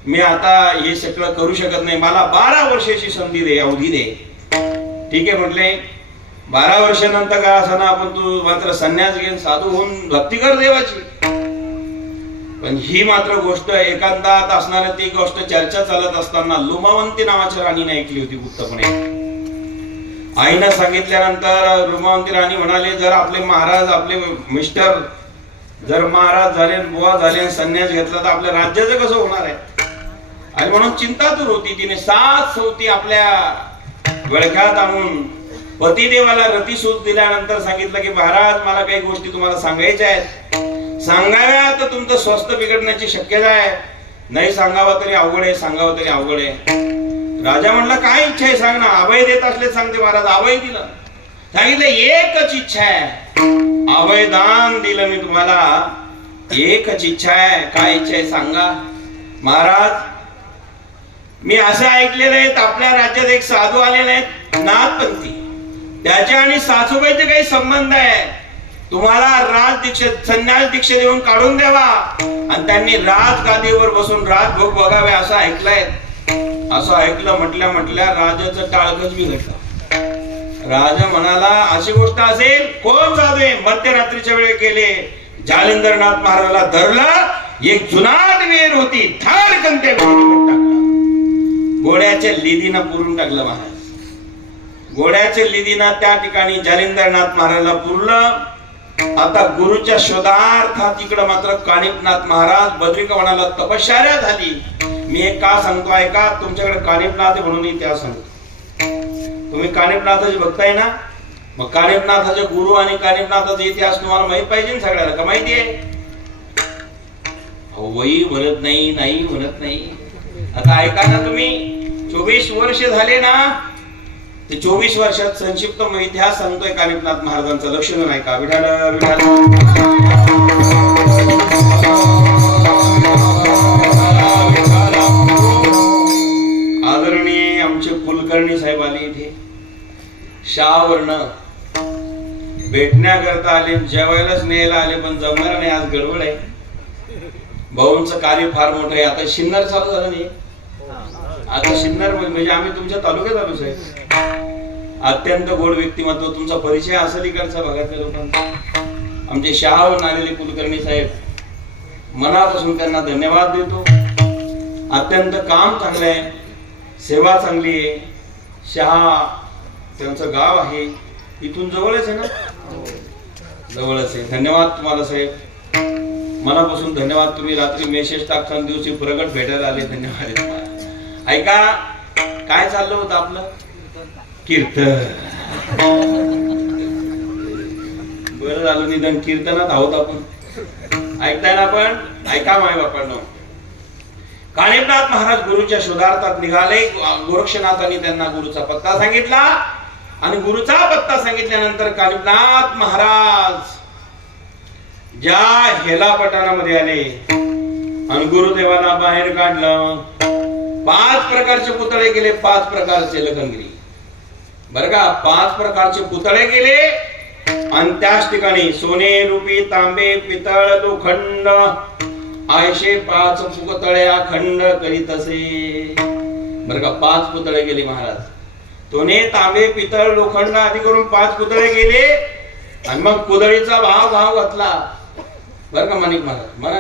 मी आता हे सगळं करू शकत नाही, मला 12 वर्षाची संधी दे, अवधी दे. ठीक आहे म्हटले, 12 वर्षानंतर काय असं आपण तू मात्र संन्यास घेऊन साधू होऊन भक्ती कर देवाची. पण ही मात्र गोष्ट एकांतात असणारी ती गोष्ट चर्चा चालत असताना लुमावंती नावाच्या राणीने ऐकली होती गुप्तपणे. आईनं सांगितल्यानंतर लुमावंती राणी म्हणाले जर आपले महाराज, आपले मिस्टर जर महाराज झाले, बुवा झाले, संन्यास घेतला तर आपल्या राज्याचं कसं होणार आहे. आणि म्हणून चिंतातूर होती. तिने 7 सवती आपल्या वळख्यात आणून पतिदेवाला रतिसूत दिल्यानंतर सांगितलं की महाराज मला काही गोष्टी तुम्हाला सांगायच्या आहेत. सांगाव्या तर तुमचं स्वस्थ बिघडण्याची शक्यता आहे, नाही सांगावं तरी अवघड आहे, सांगावं तरी अवघड आहे. राजा म्हणला काय इच्छा आहे सांग ना. अभय देत असले सांगते महाराज. अभय दिलं. सांगितलं एकच इच्छा आहे, अभय दान दिलं मी तुम्हाला, एकच इच्छा आहे. काय इच्छा आहे सांगा. महाराज मी असं ऐकलेलं आहे आपल्या राज्यात एक साधू आलेले आहेत नाथपंथी, त्याच्या आणि सासूबाईचे काही संबंध आहे. तुम्हाला राज दीक्षा संन्यास दीक्षा देऊन काढून द्यावा आणि त्यांनी राजगादीवर बसून राजभोग बघावे असं ऐकलंय. असं ऐकलं म्हटल्या राजाचं टाळकच बिघडलं. राजा म्हणाला अशी गोष्ट असेल, कोण साधू आहे? मध्यरात्रीच्या वेळी गेले, जालिंदरनाथ महाराजाला धरलं, एक जुनाट वेर होती धाडकन त्या टाकला, घोड्याच्या लिदीनं पुरून टाकलं. महाराज घोड्याच्या लिदीनं त्या ठिकाणी जालिंदरनाथ महाराजाला पुरलं. आता गुरुच्या शोधार्थात इकडं मात्र कानिपनाथ महाराज बद्रिकावनाला तपश्चर्या झाली. मी एक का सांगतो ऐका, तुमच्याकडे कानिपनाथ म्हणून इतिहास सांगतो. तुम्ही कानिपनाथाचे भक्त आहे ना, मग कानिपनाथाचे गुरु आणि कानिपनाथाचा इतिहास तुम्हाला माहित पाहिजे ना सगळ्याला, का माहिती आहे? वही म्हणत नाही, नाही म्हणत नाही. आता ऐका ना तुम्ही, 24 वर्ष झाले ना, ते 24 वर्षात संक्षिप्त इतिहास सांगतोय कानिपनाथ महाराजांचा. लक्ष देऊन ऐका. विठाल विठाल आदरणीय आमचे कुलकर्णी साहेब आले इथे शाहवर्ण भेटण्याकरता आले, जेवायलाच न्यायला आले, पण जमणार नाही, आज गडबड आहे. भाऊंचं कार्य फार मोठं आहे. आता शिन्नर चालू झालं नाही, आता शिन्नर म्हणजे आम्ही तुमच्या तालुक्यात आलो साहेब. अत्यंत गोड व्यक्तिमत्व, तुमचा परिचय असेल इकडचा भागातल्या लोकांचा. आमचे शहाहून आलेले कुलकर्णी साहेब, मनापासून त्यांना धन्यवाद देतो. अत्यंत काम चांगलं आहे, सेवा चांगली आहे. शहा त्यांचं गाव आहे, इथून जवळच आहे ना, जवळच आहे. धन्यवाद तुम्हाला साहेब, मनापासून धन्यवाद. तुम्ही रात्री मेसेज टाकताना दिवशी प्रगट भेटायला आले, धन्यवाद तुम्हाला. ऐका काय चाललं होतं आपलं कीर्तन. बरं झालं निदान कीर्तनात आहोत आपण, ऐकताय ना आपण. ऐका माय बापांनो, कानिपनाथ महाराज गुरुच्या शोधार्थात निघाले. गोरक्षनाथांनी त्यांना गुरुचा पत्ता सांगितला आणि गुरुचा पत्ता सांगितल्यानंतर कानिपनाथ महाराज ज्या हेलापटाणामध्ये आले आणि गुरुदेवाला बाहेर काढलं. 5 प्रकारचे पुतळे गेले, 5 प्रकारचे लखनगिरी, बरं का, 5 प्रकारचे पुतळे गेले. आणि त्याच ठिकाणी सोने रुपी तांबे पितळ लोखंड आयशे 5 पुतळे अखंड करीत असे. बरं का, 5 पुतळे गेले महाराज. सोने तांबे पितळ लोखंड आदी करून 5 पुतळे गेले. आणि मग कुदळीचा भाव घातला. बरं का माणिक महाराज, म्हणा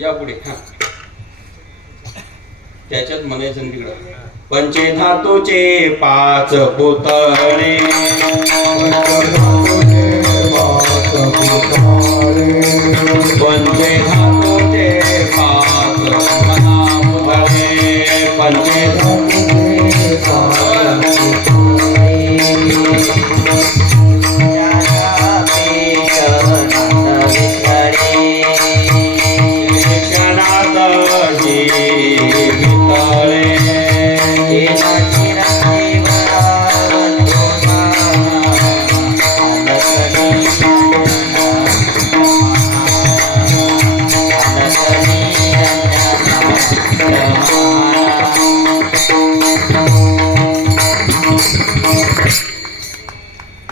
या पुढे. हा त्याच्यात म्हणायचं तिकडं, पंचधातूचे 5 पुतळे, पंचधातूचे 5 पुतळे, पंचधातूचे 5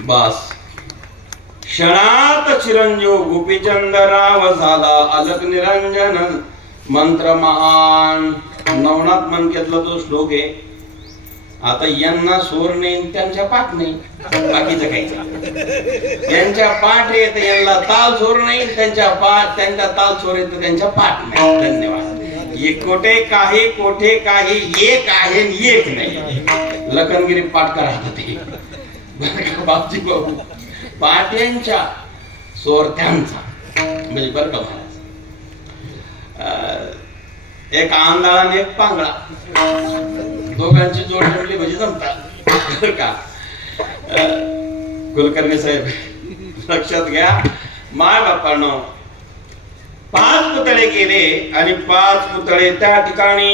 बस. क्षणात चिरंजीव गोपीचंदराव झाला अलक निरंजन. मंत्र महान नवनाथ मनकेतला तो श्लोक आहे. आता यांना स्वर नाही, त्यांच्या पाठ नाही, बाकीचं काही. यांच्या पाठ येत, यांना ताल स्वर नाही, त्यांच्या पाठ, त्यांच्या ताल स्वर येत, त्यांच्या पाठ नाही. धन्यवाद. एक कोठे काही एक आहे एक नाही. लखनगिरी पाठ करा ते बापजी भाऊ, पाट्यांच्या सोरत्यांचा म्हणजे बरं का महाराज. एक आंधळा आणि एक पांगळा, दोघांची जोड जमली म्हणजे जमतात का. कुलकर्णी साहेब लक्षात घ्या, माय बापांनो, 5 पुतळे केले आणि 5 पुतळे त्या ठिकाणी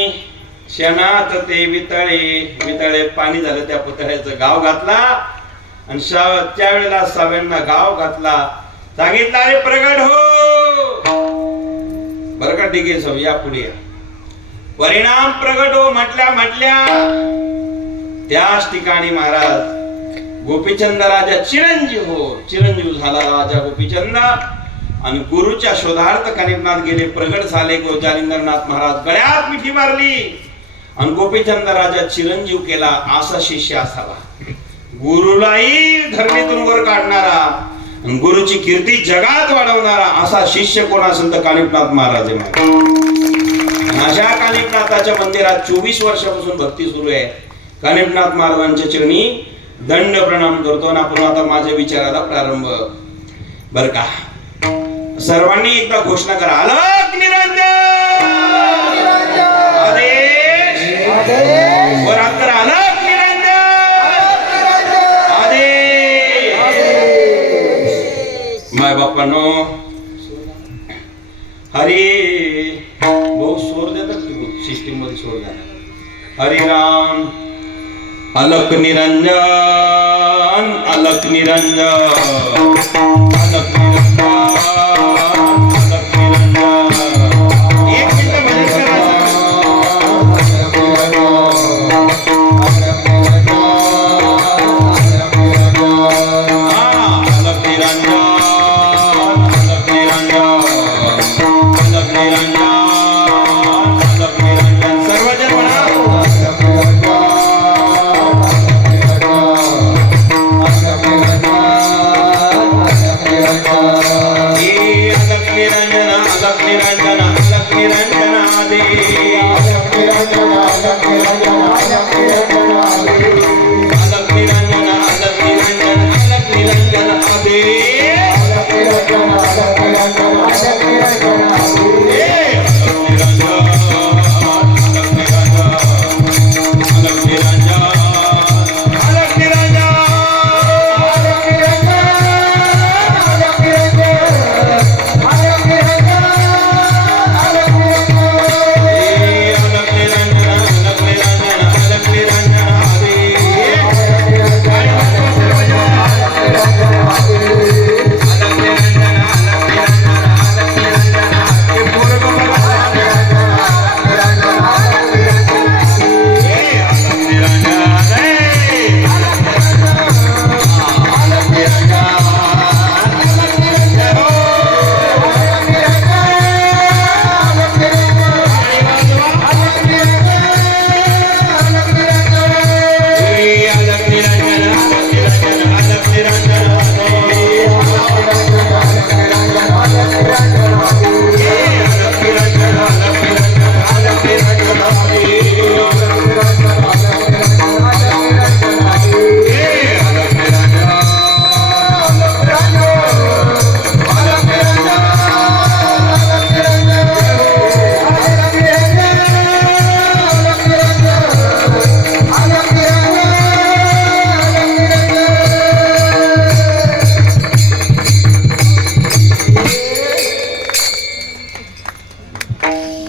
शेणात ते वितळे पाणी झालं, त्या पुतळ्याचं गाव घातला आणि त्यावेळेला 6व्यांना गाव घातला. सांगितलं अरे प्रगट हो, बरं का ठीक आहे या पुढे या. परिणाम प्रगट हो म्हटल्या त्याच ठिकाणी महाराज गोपीचंद राजा चिरंजीव झाला राजा गोपीचंद. आणि गुरुच्या शोधार्थ कानिफनाथ गेले, प्रगट झाले. जालिंदरनाथ महाराज गळ्यात मिठी मारली आणि गोपीचंद राजा चिरंजीव केला. असा शिष्य असावा, गुरुलाही धरणीतून वर काढणारा आणि गुरुची कीर्ती जगात वाढवणारा असा शिष्य कोण असेल तर कानिफनाथ महाराज आहे. अशा कानिफनाथाच्या मंदिरात 24 वर्षापासून भक्ती सुरू आहे. कानिफनाथ महाराजांच्या चरणी दंड प्रणाम करतो आणि आपण आता माझ्या विचाराला प्रारंभ. बर का, सर्वांनी एकदा घोषणा करा, अलख निरंजन आदेश, वरात करा, अलख निरंजन आदेश. माय बापांनो, हरी भाऊ स्वर देतात की सिस्टीम मध्ये स्वर देतात. हरिराम अलक निरंजन, अलक निरंजन, अलक निरंजन, अलक निरंजन. एक मिनिट भजन करायचं. अलक निरंजन, अलक निरंजन, अलक निरंजन, अलक निरंजन. सर्वजण म्हणा.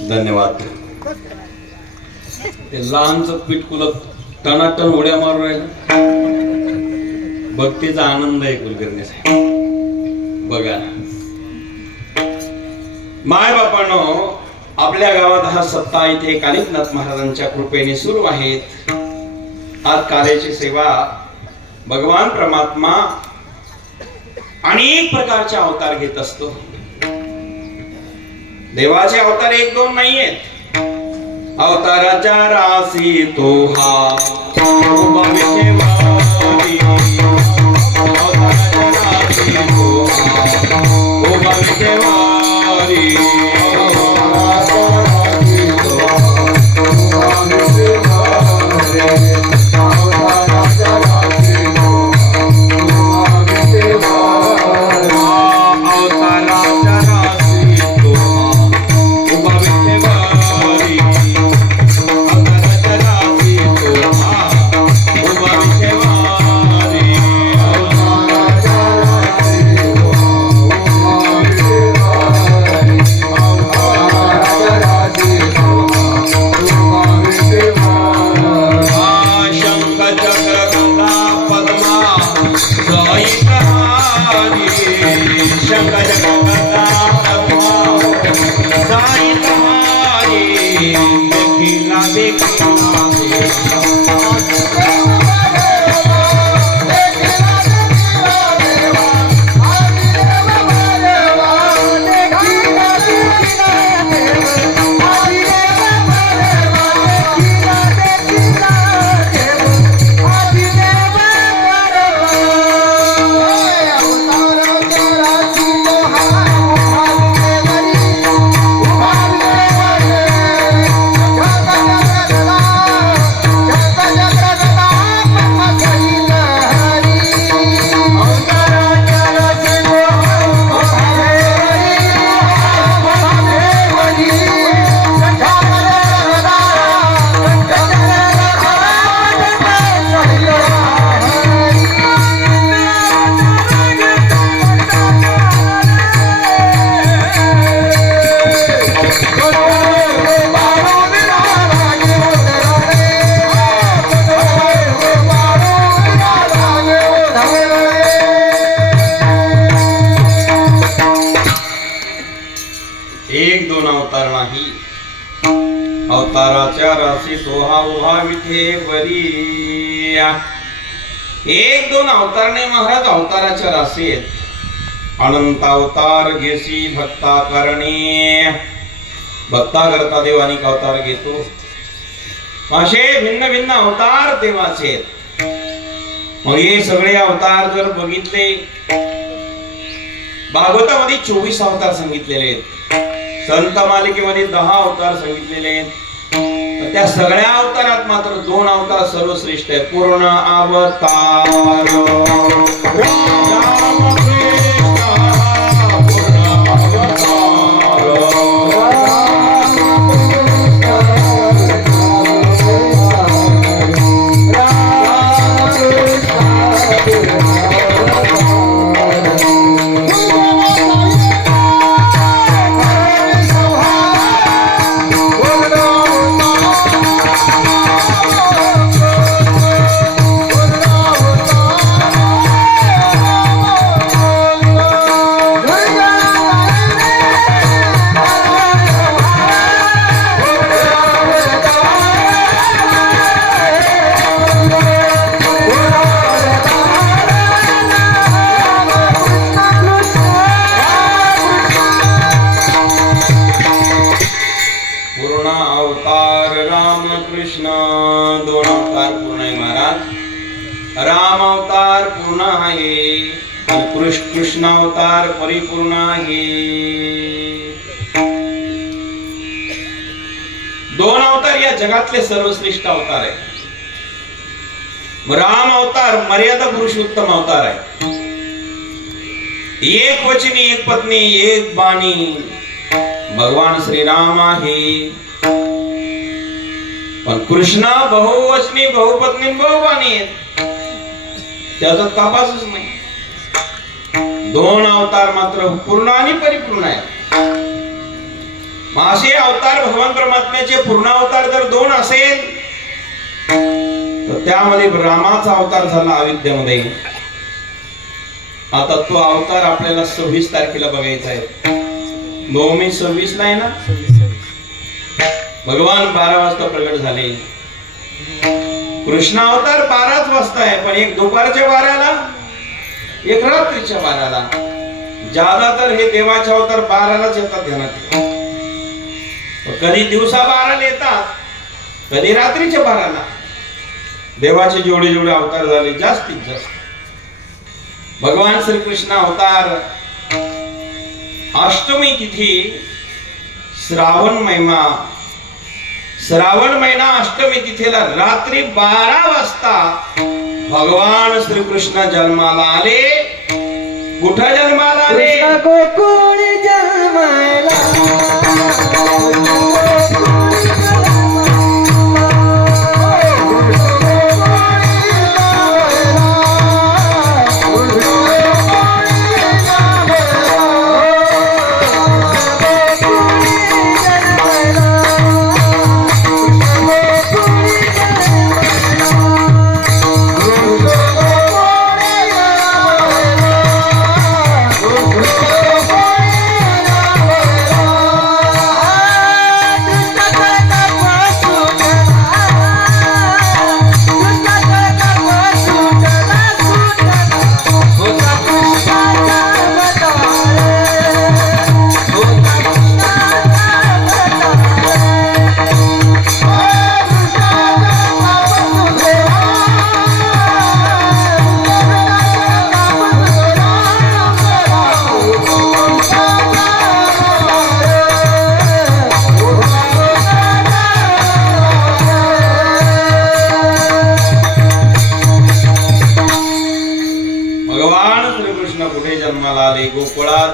धन्यवाद. ते लहानच पिटकुलत टनाटन उड्या मारून राहिलं. भक्तीचा आनंद आहे कुलकर्णीचा. बघा माय बापानो, आपल्या गावात हा सत्ता इथे कानिफनाथ महाराजांच्या कृपेने सुरू आहेत. आज कार्याची सेवा भगवान परमात्मा अनेक प्रकारचे अवतार घेत असतो. देवाचे अवतार 1-2 नाहीयेत. अवताराच्या राशी तो हा उभा विठेवारी. अवताराच्या राशी तो हा उभा विठेवारी. उभा विठेवारी. देखिला देखिला एक दोन अवतार नाही, अवताराच्या राशी सोहा उभा विठे बरी. एक दोन अवतार नाही महाराज, अवताराच्या राशीत अनंत अवतार घेसी भक्ता करणे. भक्ता करता देव अनेक अवतार घेतो. असे भिन्न भिन्न अवतार देवाचे. मग हे सगळे अवतार जर बघितले, भागवतामध्ये 24 अवतार सांगितलेले आहेत. संत मालिकेमध्ये 10 अवतार सांगितलेले आहेत. त्या सगळ्या अवतारात मात्र 2 अवतार सर्वश्रेष्ठ आहेत. पूर्ण अवतार कृष्ण 2 अवतार पूर्ण आहे महाराज. राम अवतार पूर्ण आहे आणि कृष्ण अवतार परिपूर्ण आहे. 2 अवतार या जगातले सर्वश्रेष्ठ अवतार आहे. राम अवतार मर्यादा पुरुषोत्तम अवतार आहे. एक वचनी, एक पत्नी, एक बाणी भगवान श्रीराम आहे. पण कृष्ण बहुवचनी, बहुपत्नी, बहुबाणी आहेत. त्याचा तपासच नाही. 2 अवतार मात्र पूर्ण आणि परिपूर्ण आहेत. असे अवतार भगवान परमात्म्याचे पूर्ण अवतार जर 2 असेल तर त्यामध्ये रामाचा अवतार झाला अयोध्येमध्ये. आता तो अवतार आपल्याला 26 तारखेला बघायचा आहे. नवमी 26 ला आहे ना. भगवान 12 वाजता प्रगट झाले. कृष्ण अवतार 12च वाजता आहे, पण एक दुपारच्या 12ला, एक रात्रीच्या 12ला. ज्यादा तर हे देवाचे अवतार 12लाच येतात ध्यानात. कधी दिवसा 12ला येतात, कधी रात्रीच्या 12ला. देवाचे जेवढे जेवढे अवतार झाले जास्तीत जास्त. भगवान श्रीकृष्ण अवतार अष्टमी तिथी श्रावण महिना अष्टमी तिथीला रात्री 12 वाजता भगवान श्रीकृष्ण जन्माला आले. कुठं जन्माला आले? गोकुळ जन्माला.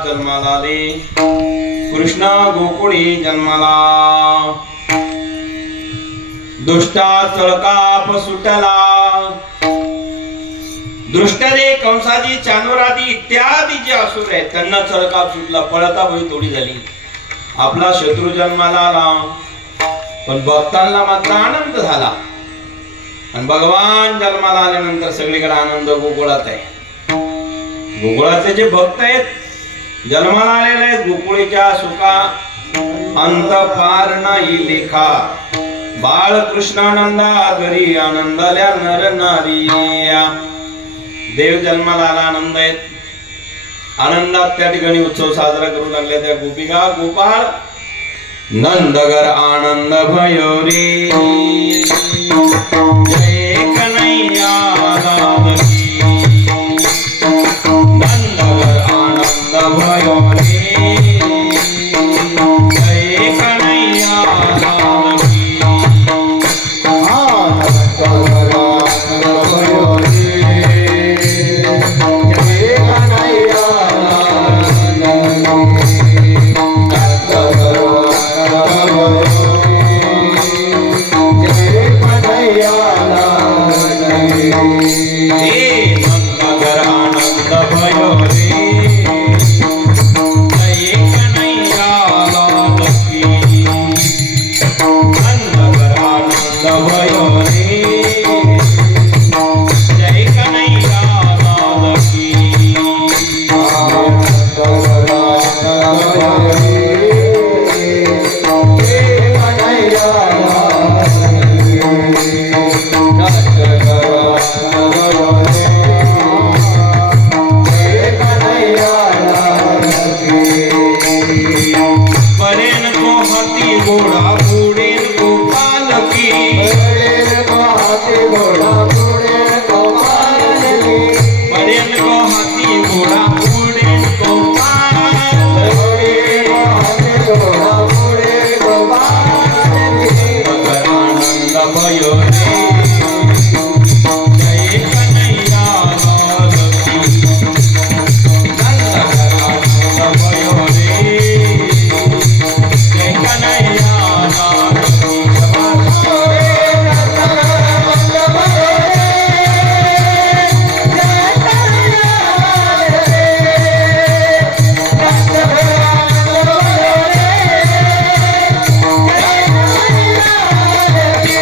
जन्माला आले. कृष्ण गोकुळी जन्माला. दुष्टा चळकाप सुटला. दृष्टादे कंसादी चानोरादी इत्यादी जे असुर आहेत त्यांना चळकाप सुटला. पळता भोई तोडी झाली. आपला शत्रू जन्माला आला. पण भक्तांना मात्र आनंद झाला. आणि भगवान जन्माला आल्यानंतर सगळीकडे आनंद गोकुळात आहे. गोकुळाचे जे भक्त आहेत जन्माला आलेले आहेत गोकुळीच्या सुखा अंत पार नाही लेखा. बाळकृष्णानंदा घरी आनंदाल्या नर नारी. देव जन्माला आला. आनंद आहेत. आनंदात त्या ठिकाणी उत्सव साजरा करू लागले त्या गोपिका गोपाळ. नंदगर आनंद भयो रे. जय कन्हैया लाल की. नंदगर आनंद भयो रे. जय कन्हैया लाल की. आनंदगर आनंद भयो रे. जय कन्हैया लाल की. नंदगर आनंद भयो रे. जय कन्हैया लाल की. हे नंदगर आनंद भयो रे. जय कन्हैया लाल की. नंदगर आनंद भयो रे. जय कन्हैया लाल की. आनंदगर आनंद भयो रे. जय कन्हैया लाल की. नंदगर आनंद भयो रे. जय कन्हैया लाल की. परेन को हाथी घोडा पुढेन को पालकी. परेन को हाथी घोडा पुढे को पालकी. परेन को हाथी घोडा पुढेन को पालकी. परेन को हाथी घोडा पुढे को पालकी. नंदगर आनंद भयो रे. जय कन्हैया लाल की. नंदगर आनंद भयो रे. जय कन्हैया लाल की.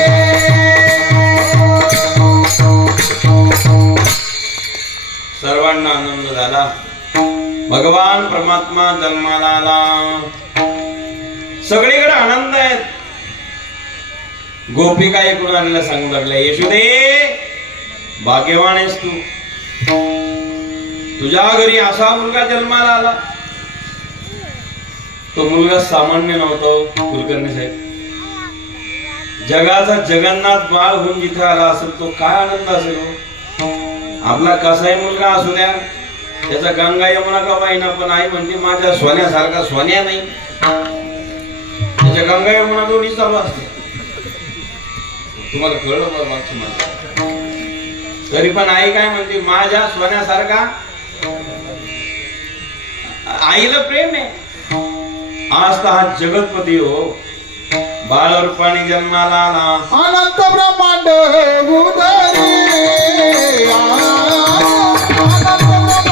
सर्वांना आनंद झाला. भगवान परमात्मा जन्माला आला. सगळीकडे आनंद आहेत. गोपिका ऐकून आलेल्या सांगू लागल्या यशोदे भाग्यवान आहेस तू. तुझ्या घरी असा मुलगा जन्माला आला. तो मुलगा सामान्य नव्हता कुलकर्णी साहेब. जगाचा जगन्नाथ बाळ होऊन जिथे आला असेल तो काय आनंद असेल हो? आपला कसाही मुलगा असू द्या त्याचा गंगा यमुना का पाहिना पण आई म्हणते माझ्या सोन्यासारखा सोन्या नाही. त्याच्या गंगा यमुना दोन्ही चालू असते. तुम्हाला कळलं बरं मागची माझं. तरी पण आई काय म्हणते माझ्या सोन्यासारखा. आईला प्रेम आहे. आज तर हा जगतपती हो बाळ रूपाने जन्माला आला. अनंत ब्रह्मांड उदरी. अनंत ब्रह्मांड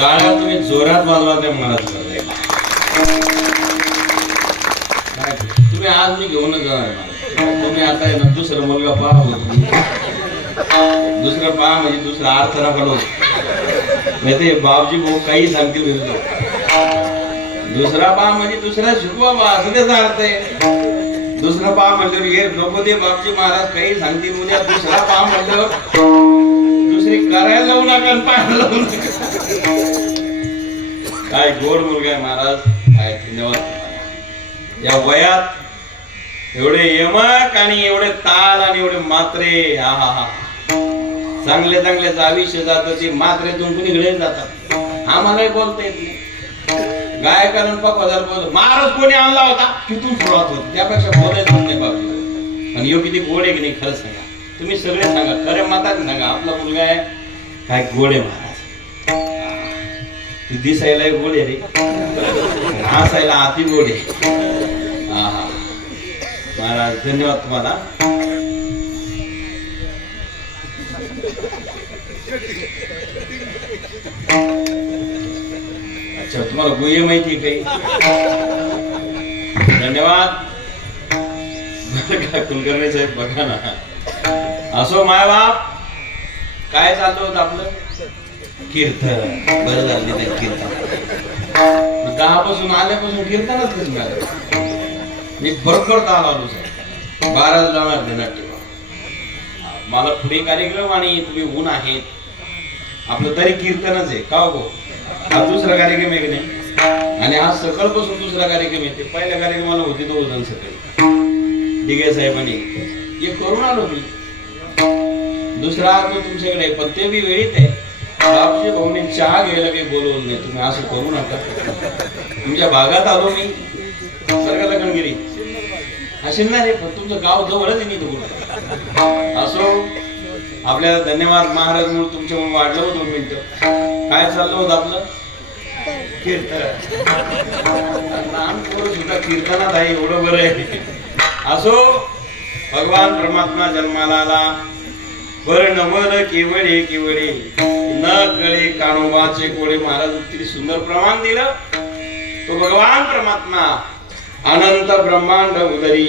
टाळ्या तुम्ही जोरात वाजवा त्या मनात तुम्ही आज मी घेऊनच जाणार आहे मला. तुम्ही आता आहे ना दुसरा मुलगा पहा दुसरं पहा म्हणजे दुसरा अर्थ नका लो नाही ते बापजी भाऊ काही सांगतील विरुद्ध दुसरा पहा म्हणजे दुसरा शिकवा बा असं त्याचा अर्थ आहे. दुसरा पहा म्हटल्यावर हे नको ते बापजी महाराज काही सांगतील उद्या दुसरा पहा म्हटल्यावर दुसरी करायला लावू नका पाहायला लावू नका. काय गोड मुलगा आहे महाराज. काय धन्यवाद. या वयात एवढे यमक आणि एवढे ताल आणि एवढे मात्रे हा हा हा चांगले चांगल्याच आयुष्य जातं ते मात्रेतून कुणीकडे जातात. आम्हालाही बोलता येत नाही. गायकानं पकवादार बोल महाराज कोणी आणला होता तिथून सुरुवात होती. त्यापेक्षा बोलायचं नाही बाबा. आणि यो किती गोड आहे की नाही खरं सांगा. तुम्ही सगळे सांगा खऱ्या माताने सांगा आपला मुलगा आहे काय गोड आहे महाराज. तू दिसायला गोड आहे रे हसायला अति गोड आहे. हा हा महाराज धन्यवाद तुम्हाला. अच्छा तुम्हाला गुह्य माहिती काही. धन्यवाद. कुलकर्णी साहेब बघा ना असो मायबाप काय चाललं होतं आपलं कीर्तन. बरं झालं नाही कीर्तन 10 पासून आल्यापासून कीर्तनच कसं झालं. मी बरोबर आलो आलो साहेब 12 जाणार नाट्य मला पुढे कार्यक्रम आणि तुम्ही ऊन आहेत आपलं तरी कीर्तनच आहे का हो. हा दुसरा कार्यक्रम आहे की नाही आणि आज सकाळपासून दुसरा कार्यक्रम आहे. पहिल्या कार्यक्रमाला होते 2 जण सकाळी दिघे साहेबांनी हे करून आलो मी. दुसरा आज तुमच्याकडे पण ते बी वेळीत आहे. बापजी भाऊने चहा घ्यायला काही बोलवलं नाही. तुम्ही असं करू नका. तुमच्या भागात आलो मी सरकारला गणगिरी असे नाही पण तुमचं गाव जवळच आहे नाही. असो आपल्याला धन्यवाद महाराज म्हणून तुमच्यामुळे वाढलं होतं 2 मिनिटं. काय चाललं होतं आपलं कीर्तन. लहान पोरं सुद्धा कीर्तनात आहे एवढं बरं आहे. असो भगवान परमात्मा जन्माला आला बर नवल केवळे केवळे न कळे कानोबाचे कोळे. महाराज किती सुंदर प्रमाण दिलं. तो भगवान परमात्मा अनंत ब्रह्मांड उदरी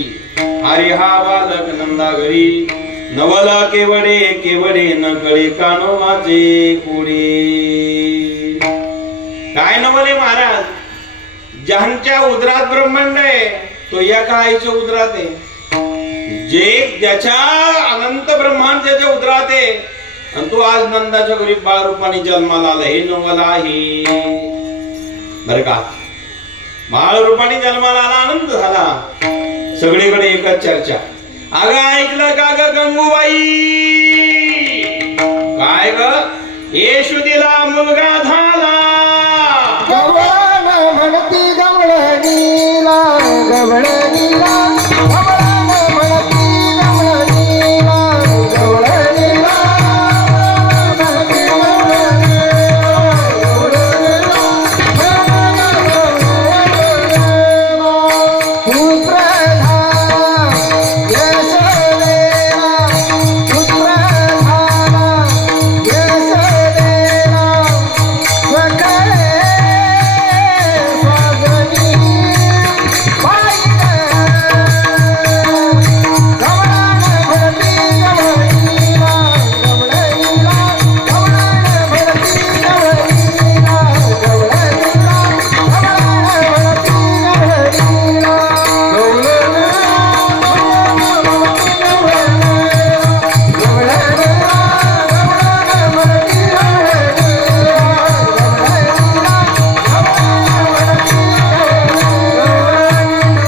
हरी हा बालक नंदा घरी नवला केवळे केवळे न कळे कानोबाचे कोळे. काय नवले महाराज ज्यांच्या उदरात ब्रह्मांड आहे तो एका आईच्या उदरात आहे. जे ज्याच्या अनंत ब्रह्मांड ज्याच्या उदरात आहे आणि तो आज नंदाच्या घरी बाळ रूपाने जन्माला आला. हे नवल आहे बर का. बाळ रूपाने जन्माला आला आनंद झाला. सगळीकडे एकच चर्चा. अगं ऐकलं का ग गंगूबाई काय ग येशुदीला मुलगा झाला. गवळण म्हणती गवळणीला गवळणीला